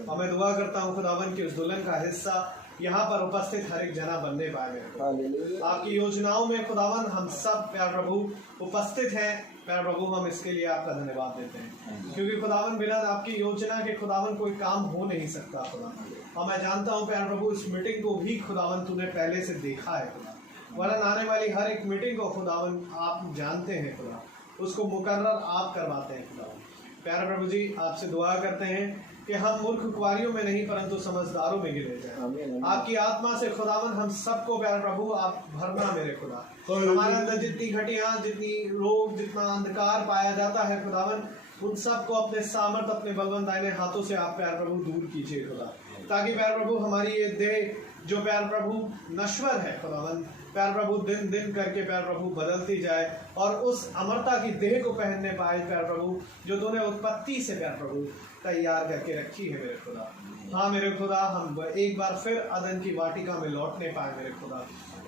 और मैं दुआ करता हूँ खुदावन कि उस दुल्हन का हिस्सा यहाँ पर उपस्थित हर एक जना बनने पाए मेरे प्रभु। आपकी योजनाओं में खुदावन हम सब प्यार प्रभु उपस्थित हैं प्यार प्रभु, हम इसके लिए आपका धन्यवाद देते हैं, क्योंकि खुदावन बिना आपकी योजना के खुदावन कोई काम हो नहीं सकता खुदा। और मैं जानता हूँ प्यार प्रभु इस मीटिंग को भी खुदावन तूने पहले से देखा है खुदा, वरन आने वाली हर एक मीटिंग को खुदावन आप जानते हैं खुदा। उसको मुकर्रर आप करवाते हैं खुदावन। प्यारे प्रभु जी, आपसे दुआ करते हैं कि हम मूर्ख कुंवारियों में नहीं परंतु समझदारों में गिने जाएं। आपकी आत्मा से खुदावन हम सबको प्यारे प्रभु आप भरना मेरे खुदा। हमारे अंदर जितनी घटिया, जितनी रोग, जितना अंधकार पाया जाता है खुदावन, उन सबको अपने सामर्थ, अपने बलवंत दाहिने हाथों से आप प्यारे प्रभु दूर कीजिए खुदा, ताकि प्यारे प्रभु हमारी ये देह जो प्यारे प्रभु नश्वर है खुदावन, प्यार प्रभु दिन दिन करके प्यार प्रभु बदलती जाए और उस अमरता की देह को पहनने पाए प्यार प्रभु, जो तूने उत्पत्ति से प्यार प्रभु तैयार करके रखी है मेरे खुदा। हाँ मेरे खुदा, हम एक बार फिर अदन की वाटिका में लौटने पाए मेरे खुदा।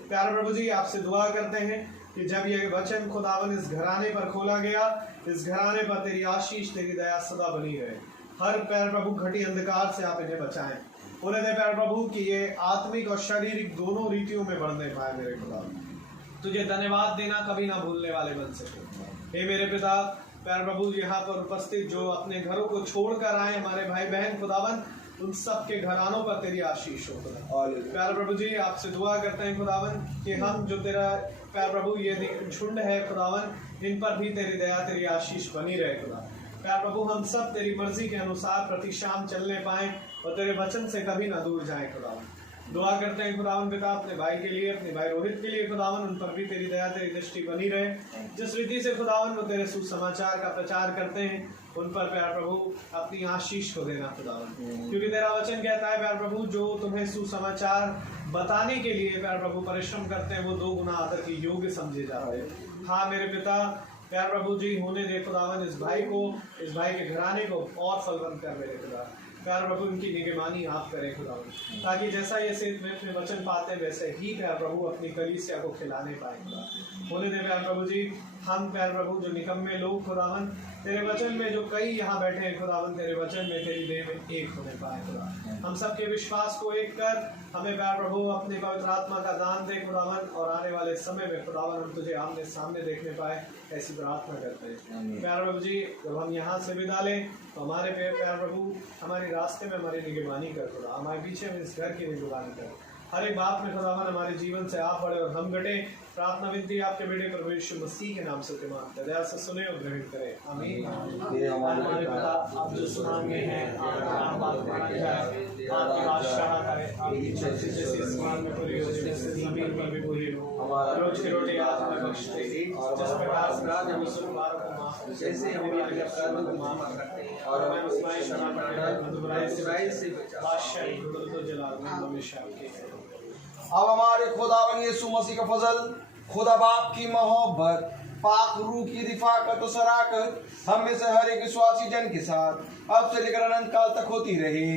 प्यारे प्रभु जी, आपसे दुआ करते हैं कि जब ये वचन खुदावन इस घराने पर खोला गया, इस घराने पर तेरी आशीष, तेरी दया सदा बनी रहे। हर प्यार प्रभु घटी अंधकार से आप इन्हें बचाएं। उन्हें दे प्यार प्रभु कि ये आत्मिक और शारीरिक दोनों रीतियों में बढ़ने पाए मेरे खुदा। तुझे धन्यवाद देना कभी ना भूलने वाले बन सके। हे मेरे पिता, प्यार प्रभु यहाँ पर उपस्थित जो अपने घरों को छोड़कर आए हमारे भाई बहन खुदावन, उन सब के घरानों पर तेरी आशीष हो खुदा। प्यार प्रभु जी, आपसे दुआ करते हैं खुदावन कि हम जो तेरा प्यार प्रभु ये झुंड है खुदावन, इन पर भी तेरी दया, तेरी आशीष बनी रहे खुदा। प्यार प्रभु, हम सब तेरी मर्जी के अनुसार प्रति शाम चलने पाए और तेरे वचन से कभी ना दूर जाए खुदावन। दुआ करते हैं खुदावन पिता अपने भाई के लिए, अपने भाई रोहित के लिए खुदावन, उन पर भी तेरी दया, तेरी दृष्टि बनी रहे। जिस रीति से खुदावन वो तेरे सुसमाचार का प्रचार करते हैं, उन पर प्यार प्रभु अपनी आशीष को देना खुदावन, क्योंकि तेरा वचन कहता है प्यार प्रभु, जो तुम्हें सुसमाचार बताने के लिए प्यार प्रभु परिश्रम करते हैं वो 2 गुना आदर के योग्य समझे जाते हैं। हाँ मेरे पिता, प्यार प्रभु जी, होने दे खुदावन इस भाई को, इस भाई के घराने को और फलवंत कर मेरे खुदा। प्यार प्रभु इनकी निगरानी आप करें खुदावन, ताकि जैसा ये सेठ में वचन पाते हैं वैसे ही प्यार प्रभु अपनी कलीसिया को खिलाने पाए खुदा। होने दे प्यार प्रभु जी, हम प्यार प्रभु जो निकम्मे लोग खुदावन, तेरे वचन में जो कई यहाँ बैठे हैं खुदावन, तेरे वचन में तेरी देह में एक होने पाए खुदा। हम सबके विश्वास को एक कर हमें प्यार प्रभु अपने पवित्र आत्मा का दान दे खुदावन, और आने वाले समय में खुदावन हम तुझे आमने सामने देखने पाए, ऐसी प्रार्थना करते हैं। प्यार प्रभु जी, जब हम यहाँ से विदा लें तो हमारे प्यार प्रभु हमारे रास्ते में हमारी निगरानी कर खुदा, हमारे पीछे में इस घर की निगरानी कर। हर एक बात में खुदावन हमारे जीवन से आप बढ़े और हम घटे। प्रार्थना विनती आपके बेटे प्रभु यीशु मसीह के नाम से मांगते, दया से सुने और ग्रहण करें, आमीन। हमारे पिता, आप जो सुनांगे हैं, आपका नाम माना जाए, आपकी बादशाह करे, आपकी इच्छा जैसे आसमान में पूरी हो वैसे जमीन पर भी पूरी हो। रोज की रोटी आज हमें बख्श दे, जिस प्रकार अपराध हम गुनाहगारों को माफ, जैसे हम भी अपने अपराधों को माफ करते हैं, और हमें आजमाइश में न डालें, बुराई से बादशाही तो जलाल हमेशा के। अब हमारे खुदावन यीशु मसीह का फजल, खुदा बाप की मोहब्बत, पाक रूह की रिफाकत और शराकत हम में से हर एक विश्वासी जन के साथ अब से लेकर अनंत काल तक होती रहे,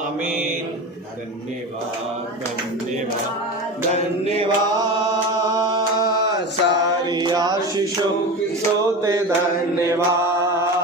आमीन। धन्यवाद धन्यवाद धन्यवाद। सारी आशीषों की सोते धन्यवाद।